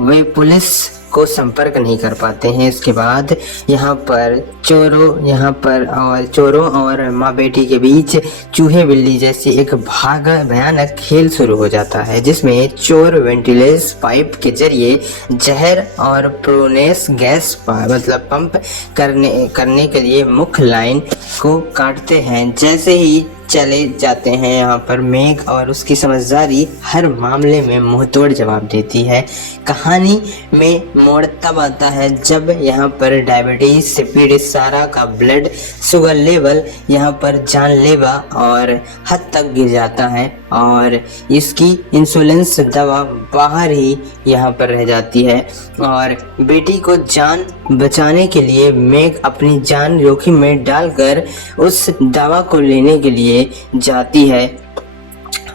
वे पुलिस को संपर्क नहीं कर पाते हैं। इसके बाद यहाँ पर चोरों और माँ बेटी के बीच चूहे बिल्ली जैसी एक भयानक खेल शुरू हो जाता है जिसमें चोर वेंटिलेस पाइप के जरिए जहर और प्रोनेस गैस मतलब पंप करने के लिए मुख्य लाइन को काटते हैं। जैसे ही चले जाते हैं यहाँ पर मेघ और उसकी समझदारी हर मामले में मुंहतोड़ जवाब देती है। कहानी में मोड़ तब आता है जब यहाँ पर डायबिटीज से पीड़ित सारा का ब्लड शुगर लेवल यहाँ पर जानलेवा और हद तक गिर जाता है और इसकी इंसुलिन दवा बाहर ही यहाँ पर रह जाती है। और बेटी को जान बचाने के लिए मेघ अपनी जान जोखिम में डालकर उस दवा को लेने के लिए जाती है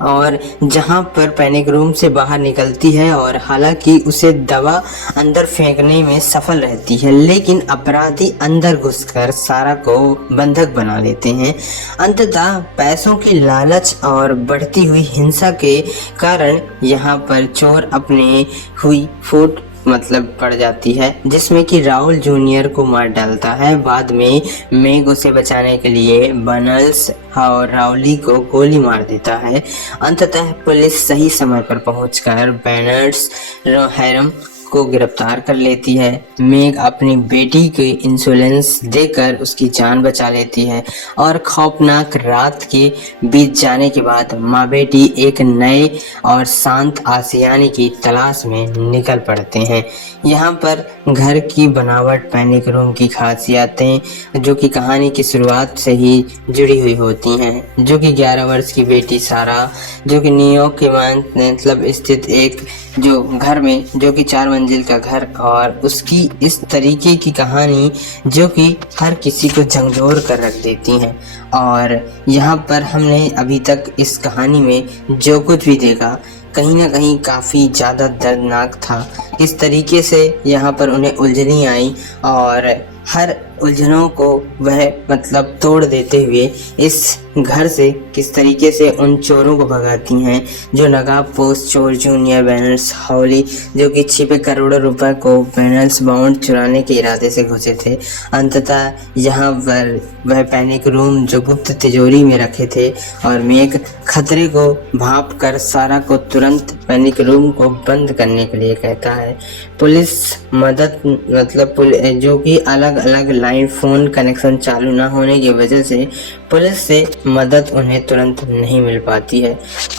और जहां पर पैनिक रूम से बाहर निकलती है और हालांकि उसे दवा अंदर फेंकने में सफल रहती है लेकिन अपराधी अंदर घुसकर सारा को बंधक बना लेते हैं। अंततः पैसों की लालच और बढ़ती हुई हिंसा के कारण यहाँ पर चोर अपने हुई फूट पड़ जाती है जिसमें कि राहुल जूनियर को मार डालता है। बाद में मेघ उसे बचाने के लिए बर्नस और राहुली को गोली मार देता है। अंततः पुलिस सही समय पर पहुंचकर बैनर्स हैरम को गिरफ्तार कर लेती है। मेघ अपनी बेटी की इंश्योरेंस देकर उसकी जान बचा लेती है और खौफनाक रात के बीत जाने के बाद माँ बेटी एक नए और शांत आशियाने की तलाश में निकल पड़ते हैं। यहाँ पर घर की बनावट पैनिक रूम की खासियतें जो कि कहानी की शुरुआत से ही जुड़ी हुई होती हैं जो कि 11 वर्ष की बेटी सारा जो कि न्यूयॉर्क के स्थित एक जो घर में जो कि 4 मंजिल का घर और उसकी इस तरीके की कहानी जो कि हर किसी को झंझोर कर रख देती हैं। और यहाँ पर हमने अभी तक इस कहानी में जो कुछ भी देखा कहीं ना कहीं काफ़ी ज़्यादा दर्दनाक था। इस तरीके से यहाँ पर उन्हें उलझनी आई और हर उलझनों को वह मतलब तोड़ देते हुए इस घर से किस तरीके से उन चोरों को भगाती हैं जो नकाबपोश चोर जूनियर बैनर्स हाउली जो कि छिपे करोड़ों रुपए को बैनर्स बाउंड चुराने के इरादे से घुसे थे। अंततः यहाँ पर वह पैनिक रूम जो गुप्त तिजोरी में रखे थे और मेघ खतरे को भाप कर सारा को तुरंत पैनिक रूम को बंद करने के लिए कहता है। पुलिस मदद मतलब जो कि अलग अलग लाइन फ़ोन कनेक्शन चालू ना होने की वजह से पुलिस से मदद उन्हें तुरंत नहीं मिल पाती है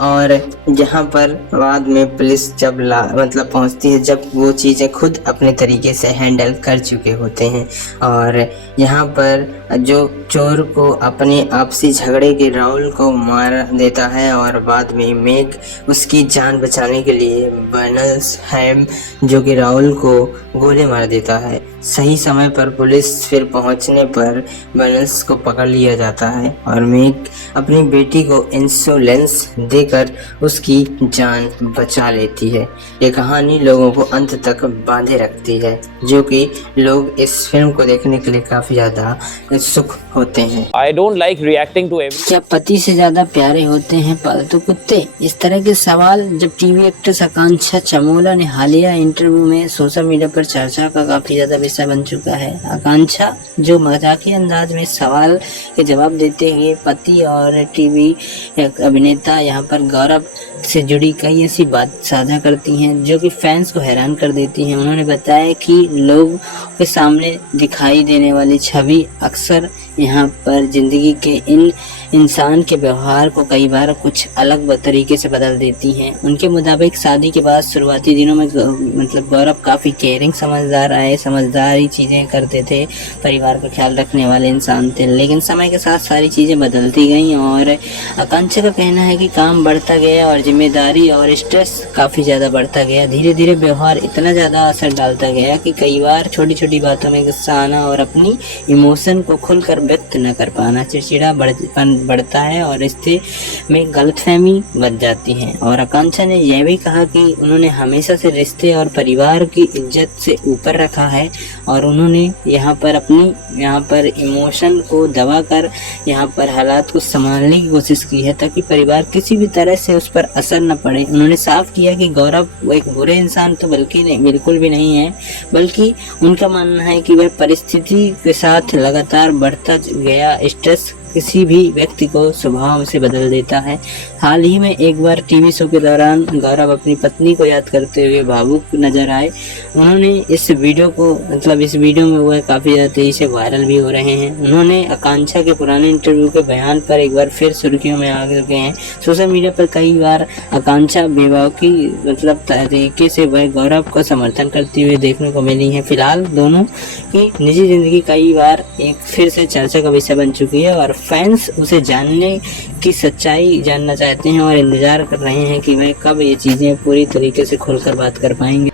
और यहाँ पर बाद में पुलिस जब मतलब पहुँचती है जब वो चीज़ें खुद अपने तरीके से हैंडल कर चुके होते हैं और यहाँ पर जो चोर को अपने आपसी झगड़े के राहुल को मार देता है और बाद में मेघ उसकी जान बचाने के लिए बर्नल्स हैम जो कि राहुल को गोली मार देता है। सही समय पर पुलिस फिर पहुंचने पर बर्नल्स को पकड़ लिया जाता है और मेघ अपनी बेटी को इंश्योरेंस देकर उसकी जान बचा लेती है। ये कहानी लोगों को अंत तक बांधे रखती है जो कि लोग इस फिल्म को देखने के लिए काफ़ी ज़्यादा उत्सुक होते हैं। I don't like reacting to every क्या पति से ज्यादा प्यारे होते हैं पालतू कुत्ते? इस तरह के सवाल जब टीवी एक्ट्रेस आकांक्षा चमोला ने हालिया इंटरव्यू में सोशल मीडिया पर चर्चा का काफी ज्यादा विषय बन चुका है। आकांक्षा जो मजाकिया अंदाज में सवाल के जवाब देते हुए पति और टीवी अभिनेता यहाँ पर गौरव से जुड़ी कई ऐसी बात साझा करती हैं जो कि फैंस को हैरान कर देती हैं। उन्होंने बताया कि लोग के सामने दिखाई देने वाली छवि अक्सर यहाँ पर जिंदगी के इन इंसान के व्यवहार को कई बार कुछ अलग तरीके से बदल देती हैं। उनके मुताबिक शादी के बाद शुरुआती दिनों में मतलब गौरव काफ़ी केयरिंग समझदारी चीज़ें करते थे, परिवार का ख्याल रखने वाले इंसान थे, लेकिन समय के साथ सारी चीज़ें बदलती गईं और आकांक्षा का कहना है कि काम बढ़ता गया और जिम्मेदारी और स्ट्रेस काफ़ी ज़्यादा बढ़ता गया। धीरे धीरे व्यवहार इतना ज़्यादा असर डालता गया कि कई बार छोटी छोटी बातों में गुस्सा आना और अपनी इमोशन को खुलकर व्यक्त न कर पाना, चिड़चिड़ा बढ़ता है और रिश्ते में गलतफहमी बच जाती है। और आकांक्षा ने यह भी कहा कि उन्होंने हमेशा से रिश्ते और परिवार की इज्जत से ऊपर रखा है और उन्होंने यहाँ पर इमोशन को दबाकर यहाँ पर हालात को संभालने की कोशिश की है ताकि परिवार किसी भी तरह से उस पर असर न पड़े। उन्होंने साफ किया कि गौरव वो एक बुरे इंसान तो बिल्कुल भी नहीं है, बल्कि उनका मानना है कि वह परिस्थिति के साथ लगातार बढ़ता गया स्ट्रेस किसी भी व्यक्ति को स्वभाव से बदल देता है। हाल ही में एक बार टीवी शो के दौरान गौरव अपनी पत्नी को याद करते हुए भावुक नजर आए। उन्होंने इस वीडियो में वह काफ़ी ज़्यादा तेज़ी से वायरल भी हो रहे हैं। उन्होंने आकांक्षा के पुराने इंटरव्यू के बयान पर एक बार फिर सुर्खियों में आ चुके हैं। सोशल मीडिया पर कई बार आकांक्षा बेबाकी तरीके से वह गौरव का समर्थन करती हुए देखने को मिली है। फिलहाल दोनों की निजी जिंदगी कई बार एक फिर से चर्चा का विषय बन चुकी है और फैंस उसे जानने की सच्चाई जानना चाहते हैं और इंतजार कर रहे हैं कि वह कब ये चीज़ें पूरी तरीके से खोलकर बात कर पाएंगे।